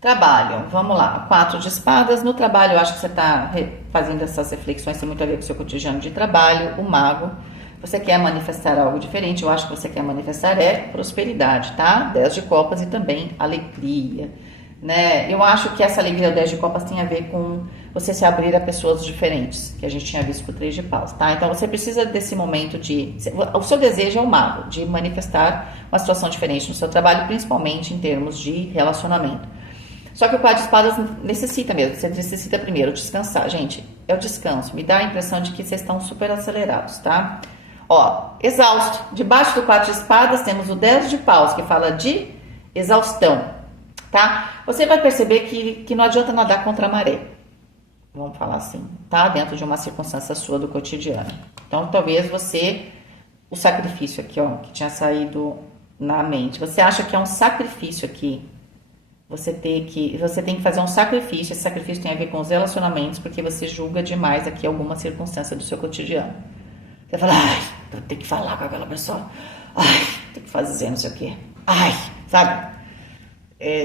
Trabalho, vamos lá, 4 de espadas. No trabalho, eu acho que você está fazendo essas reflexões, tem muito a ver com o seu cotidiano de trabalho. O mago, você quer manifestar algo diferente, eu acho que você quer manifestar prosperidade, tá? 10 de copas e também alegria, né? Eu acho que essa alegria do 10 de copas tem a ver com você se abrir a pessoas diferentes, que a gente tinha visto com o 3 de paus, tá? Então você precisa desse momento o seu desejo é o mago, de manifestar uma situação diferente no seu trabalho, principalmente em termos de relacionamento. Só que o 4 de espadas necessita mesmo, você necessita primeiro descansar. Gente, é o descanso, me dá a impressão de que vocês estão super acelerados, tá? Ó, exausto. Debaixo do 4 de espadas temos o 10 de paus, que fala de exaustão, tá? Você vai perceber que não adianta nadar contra a maré, vamos falar assim, tá? Dentro de uma circunstância sua do cotidiano. Então, talvez o sacrifício aqui, ó, que tinha saído na mente, você acha que é um sacrifício aqui, você tem que fazer um sacrifício. Esse sacrifício tem a ver com os relacionamentos, porque você julga demais aqui alguma circunstância do seu cotidiano. Você fala, ai, eu tenho que falar com aquela pessoa, ai, tem que fazer não sei o quê, ai, sabe?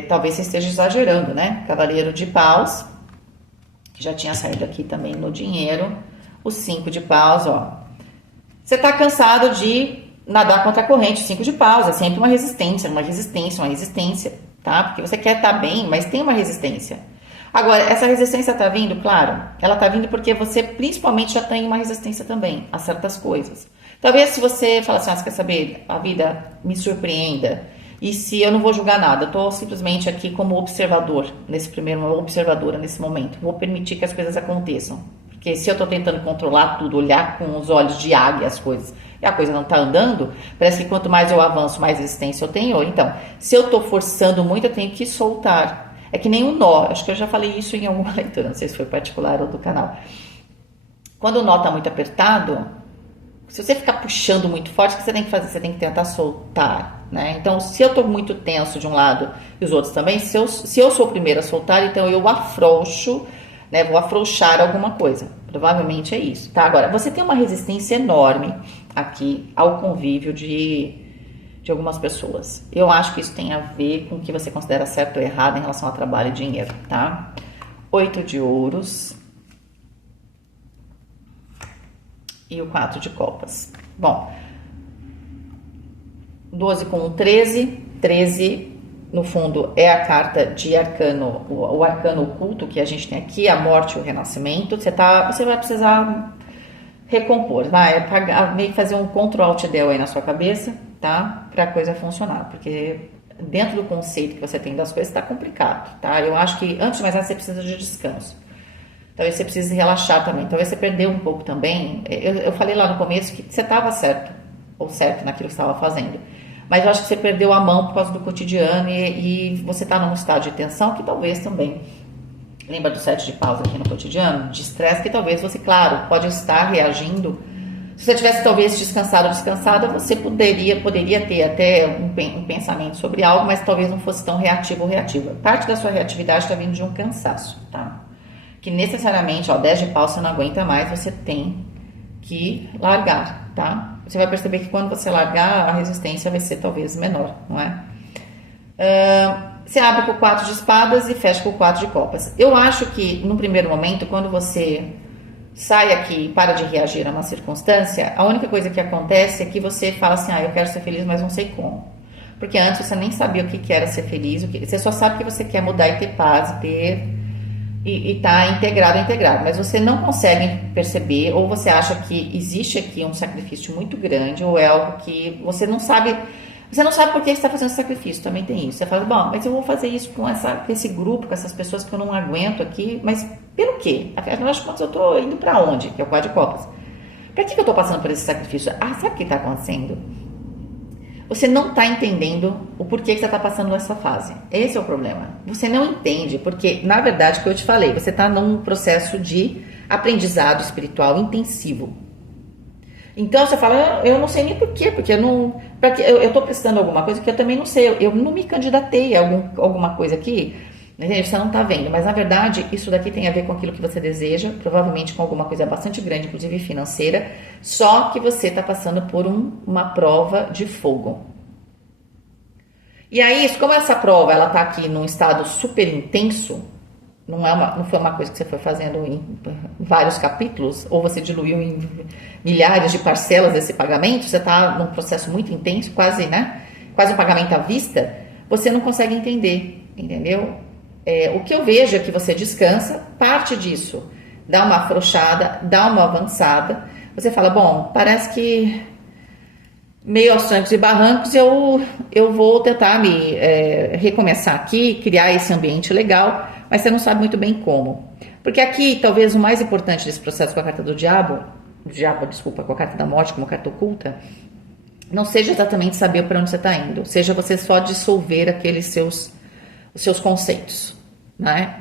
Talvez você esteja exagerando, né? Cavaleiro de paus, que já tinha saído aqui também no dinheiro. O 5 de paus, ó. Você tá cansado de nadar contra a corrente, 5 de paus, é sempre uma resistência, uma resistência, uma resistência, tá? Porque você quer estar bem, mas tem uma resistência. Agora, essa resistência tá vindo, claro, ela tá vindo porque você principalmente já tem uma resistência também a certas coisas. Talvez se você falar assim, você quer saber, a vida me surpreenda, e se eu não vou julgar nada, eu tô simplesmente aqui como observador, observadora nesse momento, vou permitir que as coisas aconteçam. Porque se eu tô tentando controlar tudo, olhar com os olhos de águia as coisas, e a coisa não tá andando, parece que quanto mais eu avanço, mais resistência eu tenho. Então, se eu tô forçando muito, eu tenho que soltar. É que nem um nó, acho que eu já falei isso em alguma leitura, não sei se foi particular ou do canal. Quando o nó tá muito apertado, se você ficar puxando muito forte, o que você tem que fazer? Você tem que tentar soltar, né? Então, se eu tô muito tenso de um lado e os outros também, se eu sou o primeiro a soltar, então eu afrouxo, né? Vou afrouxar alguma coisa. Provavelmente é isso, tá? Agora, você tem uma resistência enorme aqui ao convívio de algumas pessoas. Eu acho que isso tem a ver com o que você considera certo ou errado em relação ao trabalho e dinheiro, tá? 8 de ouros e o 4 de copas. Bom, 12 com 13, 13 no fundo é a carta de arcano, o arcano oculto que a gente tem aqui, a morte e o renascimento. Você vai precisar recompor, meio que fazer um Ctrl-Alt-Del aí na sua cabeça, tá? Pra coisa funcionar, porque dentro do conceito que você tem das coisas tá complicado, tá? Eu acho que antes de mais nada você precisa de descanso. Talvez você precise relaxar também. Talvez você perdeu um pouco também. Eu falei lá no começo que você estava certo, ou certo naquilo que você estava fazendo. Mas eu acho que você perdeu a mão por causa do cotidiano e você está num estado de tensão que talvez também... Lembra do 7 de paus aqui no cotidiano? De estresse que talvez você, claro, pode estar reagindo. Se você tivesse talvez descansado ou descansada, você poderia ter até um pensamento sobre algo, mas talvez não fosse tão reativo ou reativa. Parte da sua reatividade está vindo de um cansaço, tá? Que necessariamente, 10 de pau você não aguenta mais, você tem que largar, tá? Você vai perceber que quando você largar, a resistência vai ser talvez menor, não é? Você abre com o 4 de espadas e fecha com o 4 de copas. Eu acho que, num primeiro momento, quando você sai aqui e para de reagir a uma circunstância, a única coisa que acontece é que você fala assim, eu quero ser feliz, mas não sei como. Porque antes você nem sabia o que era ser feliz, você só sabe que você quer mudar e ter paz, e tá integrado, mas você não consegue perceber, ou você acha que existe aqui um sacrifício muito grande, ou é algo que você não sabe por que você está fazendo esse sacrifício, também tem isso. Você fala, bom, mas eu vou fazer isso com esse grupo, com essas pessoas que eu não aguento aqui, mas pelo quê? Afinal de contas, eu estou indo para onde? Que é o 4 de copas. Para que eu estou passando por esse sacrifício? Sabe o que está acontecendo? Você não está entendendo o porquê que você está passando nessa fase. Esse é o problema. Você não entende, porque, na verdade, o que eu te falei, você está num processo de aprendizado espiritual intensivo. Então, você fala, eu não sei nem porquê, porque eu estou precisando de alguma coisa que eu também não sei. Eu não me candidatei a alguma coisa aqui, entende? Você não está vendo. Mas, na verdade, isso daqui tem a ver com aquilo que você deseja, provavelmente com alguma coisa bastante grande, inclusive financeira, só que você está passando por uma prova de fogo. E aí, como essa prova ela está aqui num estado super intenso, não foi uma coisa que você foi fazendo em vários capítulos, ou você diluiu em milhares de parcelas desse pagamento, você está num processo muito intenso, quase um pagamento à vista, você não consegue entender, entendeu? O que eu vejo é que você descansa, parte disso, dá uma afrouxada, dá uma avançada, você fala, bom, parece que meio aos trancos e barrancos eu vou tentar recomeçar aqui, criar esse ambiente legal, mas você não sabe muito bem como. Porque aqui, talvez o mais importante desse processo com a carta do diabo, com a carta da morte como carta oculta, não seja exatamente saber para onde você está indo, seja você só dissolver os seus conceitos, né?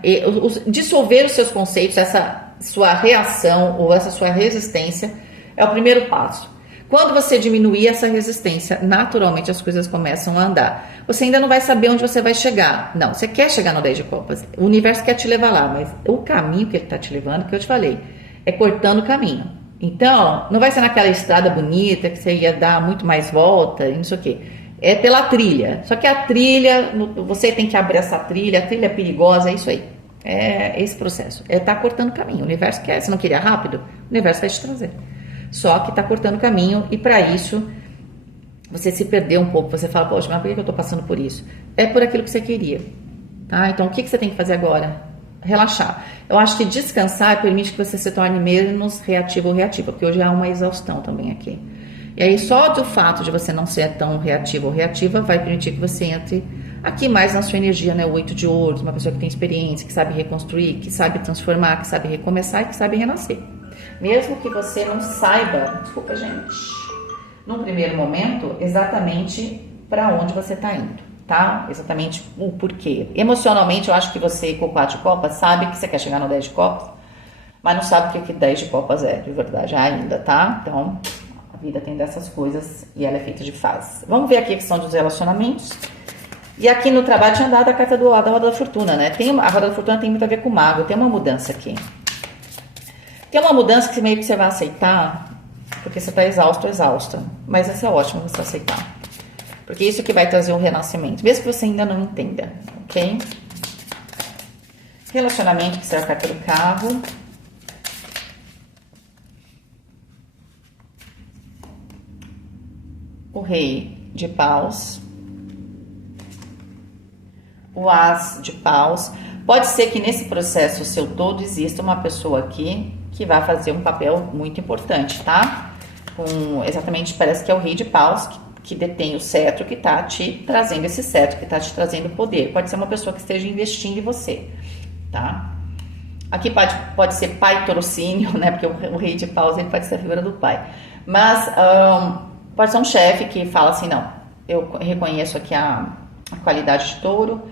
Dissolver os seus conceitos, essa sua reação ou essa sua resistência é o primeiro passo. Quando você diminuir essa resistência, naturalmente as coisas começam a andar. Você ainda não vai saber onde você vai chegar. Não, você quer chegar no 10 de copas. O universo quer te levar lá, mas o caminho que ele está te levando, que eu te falei, é cortando o caminho. Então, não vai ser naquela estrada bonita que você ia dar muito mais volta e não sei o quê. É pela trilha. Só que a trilha, você tem que abrir essa trilha, a trilha é perigosa, é isso aí. É esse processo. Tá cortando o caminho. O universo quer, se não queria rápido, o universo vai te trazer. Só que está cortando o caminho e para isso você se perdeu um pouco, você fala, poxa, mas por que eu tô passando por isso? É por aquilo que você queria, tá? Então, o que você tem que fazer agora? Relaxar. Eu acho que descansar permite que você se torne menos reativo ou reativa, porque hoje há uma exaustão também aqui. E aí, só do fato de você não ser tão reativo ou reativa, vai permitir que você entre aqui mais na sua energia, né? O 8 de ouros, uma pessoa que tem experiência, que sabe reconstruir, que sabe transformar, que sabe recomeçar e que sabe renascer. Mesmo que você não saiba, desculpa, gente, num primeiro momento, exatamente para onde você está indo, tá? Exatamente o porquê. Emocionalmente, eu acho que você, com o 4 de copas, sabe que você quer chegar no 10 de copas, mas não sabe o que 10 de copas é, de verdade, ainda, tá? Então, a vida tem dessas coisas e ela é feita de fases. Vamos ver aqui a questão dos relacionamentos. E aqui no trabalho tinha dado a carta da Roda da Fortuna, né? A Roda da Fortuna tem muito a ver com o mago, tem uma mudança aqui. Tem uma mudança que meio que você vai aceitar, porque você está exausto ou exausta. Mas essa é ótimo você aceitar. Porque isso que vai trazer um renascimento, mesmo que você ainda não entenda, ok? Relacionamento, que será a carta do carro. O Rei de Paus. O As de Paus. Pode ser que nesse processo seu todo exista uma pessoa aqui que vai fazer um papel muito importante, tá? Exatamente, parece que é o Rei de Paus que detém o cetro, que tá te trazendo esse cetro, que tá te trazendo poder. Pode ser uma pessoa que esteja investindo em você, tá? Aqui pode ser pai torocínio, né? Porque o Rei de Paus, ele pode ser a figura do pai. Mas pode ser um chefe que fala assim, não, eu reconheço aqui a qualidade de touro,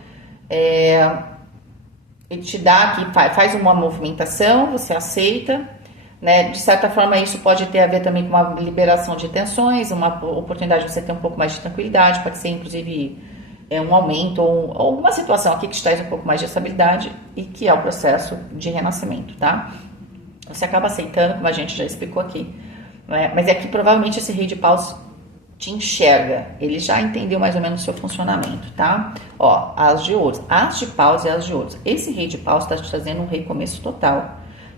ele te dá aqui, faz uma movimentação, você aceita, né? De certa forma, isso pode ter a ver também com uma liberação de tensões, uma oportunidade de você ter um pouco mais de tranquilidade, pode ser inclusive um aumento ou uma situação aqui que te traz um pouco mais de estabilidade e que é o processo de renascimento, tá? Você acaba aceitando, como a gente já explicou aqui, né? Mas é que provavelmente esse Rei de Paus te enxerga, ele já entendeu mais ou menos o seu funcionamento, tá? Ó, As de Ouros, As de Paus e As de Ouros. Esse Rei de Paus está te trazendo um recomeço total,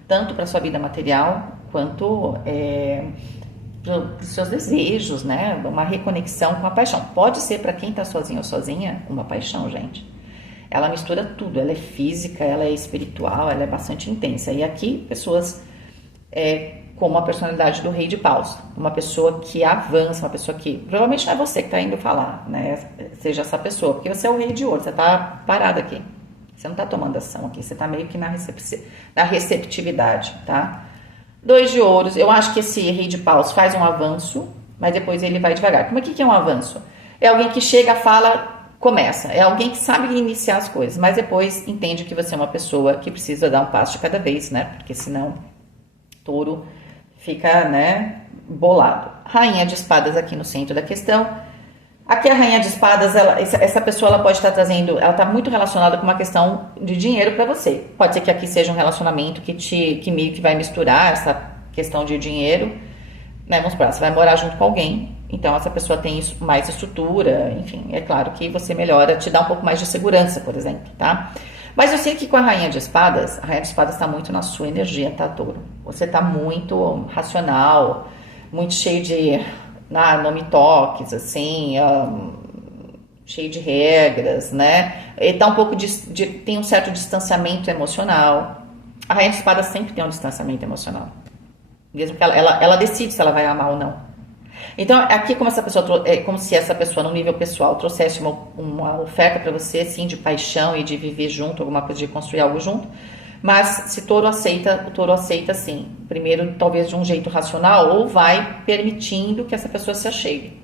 tanto para sua vida material, quanto para os seus desejos, né? Uma reconexão com a paixão. Pode ser para quem está sozinho ou sozinha, uma paixão, gente. Ela mistura tudo, ela é física, ela é espiritual, ela é bastante intensa. E aqui, pessoas como a personalidade do Rei de Paus, uma pessoa que avança, uma pessoa que provavelmente não é você que está indo falar, né? Seja essa pessoa, porque você é o Rei de Ouro, você está parado aqui, você não está tomando ação aqui, você está meio que na receptividade, tá? 2 de Ouros, eu acho que esse Rei de Paus faz um avanço, mas depois ele vai devagar. Como é que é um avanço? É alguém que chega, fala, começa, é alguém que sabe iniciar as coisas, mas depois entende que você é uma pessoa que precisa dar um passo de cada vez, né? Porque senão touro fica, né, bolado. Rainha de Espadas aqui no centro da questão. Aqui a Rainha de Espadas, essa pessoa ela pode estar trazendo, ela está muito relacionada com uma questão de dinheiro para você. Pode ser que aqui seja um relacionamento que meio que vai misturar essa questão de dinheiro, né? Vamos supor, você vai morar junto com alguém, então essa pessoa tem mais estrutura, enfim, é claro que você melhora, te dá um pouco mais de segurança, por exemplo, tá? Mas eu sei que com a Rainha de Espadas está muito na sua energia, tá, touro? Você tá muito racional, muito cheio de não me toques, assim, cheio de regras, né? E tá um pouco tem um certo distanciamento emocional. A Rainha de Espadas sempre tem um distanciamento emocional. Mesmo que ela decide se ela vai amar ou não. Então, aqui como se essa pessoa, no nível pessoal, trouxesse uma oferta para você, assim, de paixão e de viver junto, alguma coisa de construir algo junto. Mas se o touro aceita sim. Primeiro, talvez de um jeito racional, ou vai permitindo que essa pessoa se achegue,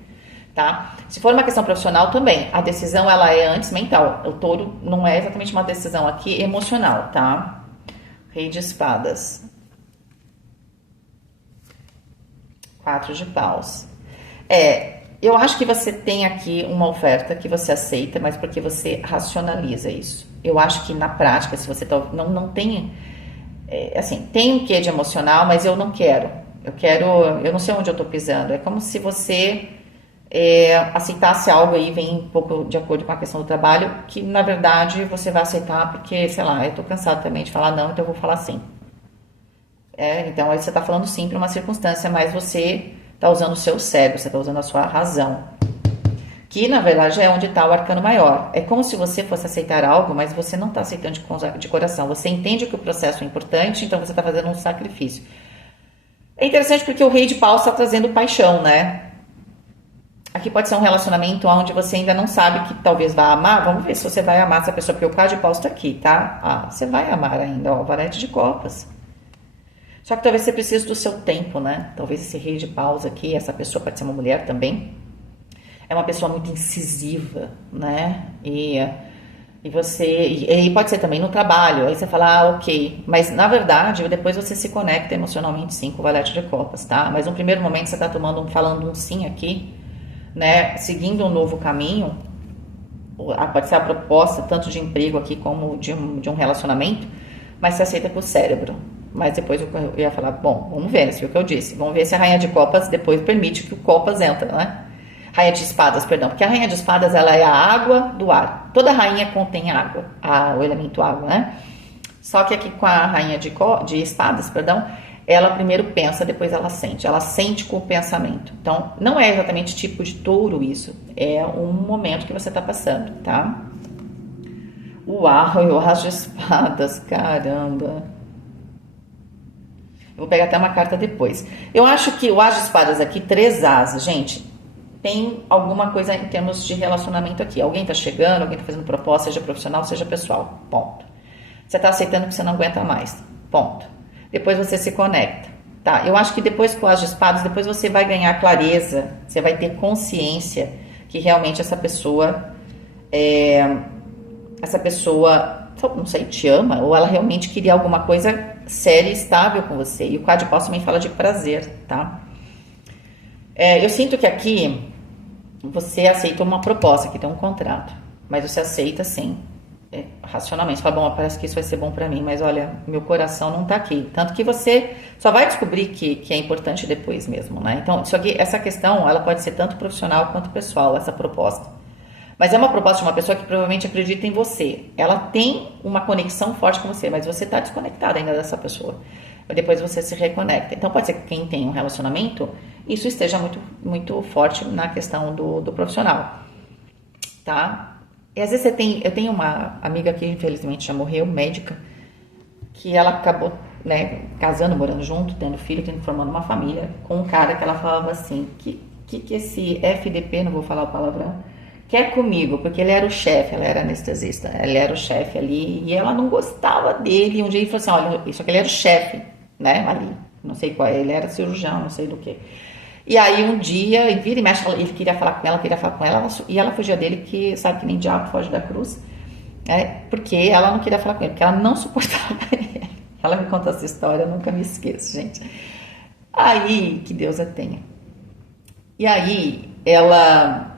tá? Se for uma questão profissional também, a decisão ela é antes mental. O touro não é exatamente uma decisão aqui emocional, tá? Rei de Espadas. 4 de Paus. Eu acho que você tem aqui uma oferta que você aceita, mas porque você racionaliza isso. Eu acho que na prática, se você não tem, assim, tem um quê de emocional, mas eu não quero. Eu não sei onde eu tô pisando. É como se você aceitasse algo aí, vem um pouco de acordo com a questão do trabalho, que na verdade você vai aceitar porque, sei lá, eu tô cansado também de falar não, então eu vou falar sim. Então aí você tá falando sim para uma circunstância, mas você tá usando o seu cérebro, você tá usando a sua razão, que na verdade é onde está o arcano maior. É como se você fosse aceitar algo, mas você não está aceitando de coração. Você entende que o processo é importante, então você está fazendo um sacrifício. É interessante porque o rei de paus está trazendo paixão, né? Aqui pode ser um relacionamento onde você ainda não sabe que talvez vá amar. Vamos ver se você vai amar essa pessoa, porque o Cá de paus está aqui, tá? Ah, você vai amar ainda, ó, o Valete de copas. Só que talvez você precise do seu tempo, né? Talvez esse rei de paus aqui, essa pessoa pode ser uma mulher também, é uma pessoa muito incisiva, né? E pode ser também no trabalho. Aí você fala, ah, ok. Mas na verdade, depois você se conecta emocionalmente sim com o Valete de copas, tá? Mas no primeiro momento você está falando um sim aqui, né? Seguindo um novo caminho. Pode ser a proposta tanto de emprego aqui como de um relacionamento, mas você aceita com o cérebro. Mas depois eu ia falar, bom, vamos ver, isso é o que eu disse. Vamos ver se a rainha de copas depois permite que o copas entra, né? Rainha de espadas, perdão. Porque a rainha de espadas, ela é a água do ar. Toda rainha contém água, o elemento água, né? Só que aqui com a rainha de espadas, perdão, ela primeiro pensa, depois ela sente. Ela sente com o pensamento. Então, não é exatamente tipo de touro isso. É um momento que você está passando, tá? Uau, eu as de espadas, caramba. Eu vou pegar até uma carta depois. Eu acho que o as de espadas aqui, 3 asas, gente, tem alguma coisa em termos de relacionamento aqui. Alguém tá chegando, alguém tá fazendo proposta, seja profissional, seja pessoal. Ponto. Você tá aceitando que você não aguenta mais. Ponto. Depois você se conecta. Tá? Eu acho que depois com as de espadas, depois você vai ganhar clareza, você vai ter consciência que realmente essa pessoa, não sei, te ama, ou ela realmente queria alguma coisa séria e estável com você. E o Cá de paus também fala de prazer, tá? Eu sinto que aqui você aceita uma proposta, que tem um contrato, mas você aceita sim, racionalmente. Você fala, bom, parece que isso vai ser bom pra mim, mas olha, meu coração não tá aqui. Tanto que você só vai descobrir que é importante depois mesmo, né? Então, essa questão, ela pode ser tanto profissional quanto pessoal, essa proposta. Mas é uma proposta de uma pessoa que provavelmente acredita em você. Ela tem uma conexão forte com você, mas você está desconectado ainda dessa pessoa. Depois você se reconecta. Então pode ser que quem tem um relacionamento, isso esteja muito, muito forte na questão do profissional. Tá? E às vezes eu tenho uma amiga que infelizmente já morreu, médica, que ela acabou, né, casando, morando junto, tendo filho, formando uma família, com um cara que ela falava assim, que esse FDP, não vou falar o palavrão, quer comigo, porque ele era o chefe, ela era anestesista, ele era o chefe ali, e ela não gostava dele. Um dia ele falou assim, olha, só que ele era o chefe, né, ali, não sei qual, ele era cirurgião, não sei do que. E aí um dia, ele vira e mexe, ele queria falar com ela, e ela fugia dele, que sabe que nem diabo foge da cruz, porque ela não queria falar com ele, porque ela não suportava ele. Ela me conta essa história, eu nunca me esqueço, gente. Aí, que Deus a tenha. E aí, ela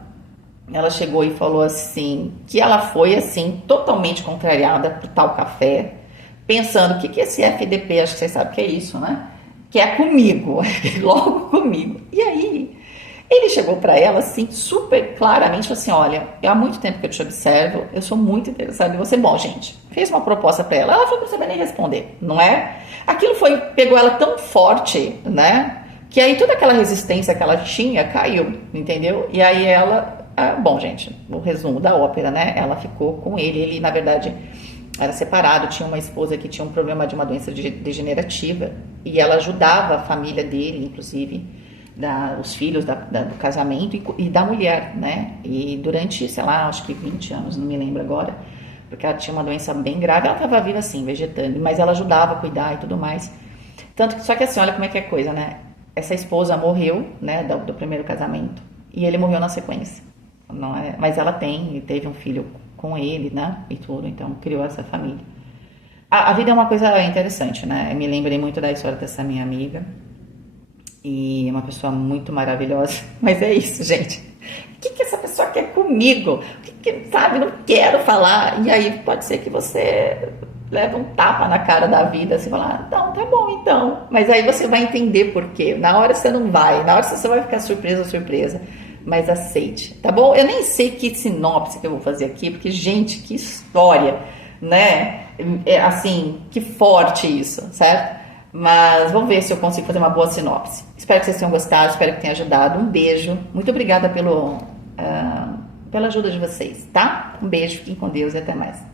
chegou e falou assim, que ela foi assim, totalmente contrariada por tal café, pensando, o que é esse FDP? Acho que vocês sabem o que é isso, né? Que é comigo, logo comigo. E aí, ele chegou para ela assim, super claramente, falou assim, olha, há muito tempo que eu te observo, eu sou muito interessada em você. Bom, gente, fez uma proposta para ela foi para saber nem responder, não é? Aquilo pegou ela tão forte, né? Que aí toda aquela resistência que ela tinha caiu, entendeu? E aí bom, gente, o resumo da ópera, né? Ela ficou com ele, na verdade, era separado, tinha uma esposa que tinha um problema de uma doença degenerativa e ela ajudava a família dele, inclusive, os filhos do casamento e da mulher, né? E durante, sei lá, acho que 20 anos, não me lembro agora, porque ela tinha uma doença bem grave, ela estava viva assim, vegetando, mas ela ajudava a cuidar e tudo mais. Só que assim, olha como é que é coisa, né? Essa esposa morreu, né, do primeiro casamento, e ele morreu na sequência. Não é, mas ela teve um filho com ele, né, e tudo, então criou essa família. A vida é uma coisa interessante, né, eu me lembrei muito da história dessa minha amiga, e é uma pessoa muito maravilhosa, mas é isso, gente, o que essa pessoa quer comigo? Sabe, não quero falar, e aí pode ser que você leva um tapa na cara da vida, você fala, não, tá bom então, mas aí você vai entender por quê, na hora você não vai, na hora você vai ficar surpresa, mas aceite, tá bom? Eu nem sei que sinopse que eu vou fazer aqui, porque, gente, que história, né? Assim, que forte isso, certo? Mas vamos ver se eu consigo fazer uma boa sinopse. Espero que vocês tenham gostado, espero que tenha ajudado. Um beijo, muito obrigada pela ajuda de vocês, tá? Um beijo, fiquem com Deus e até mais.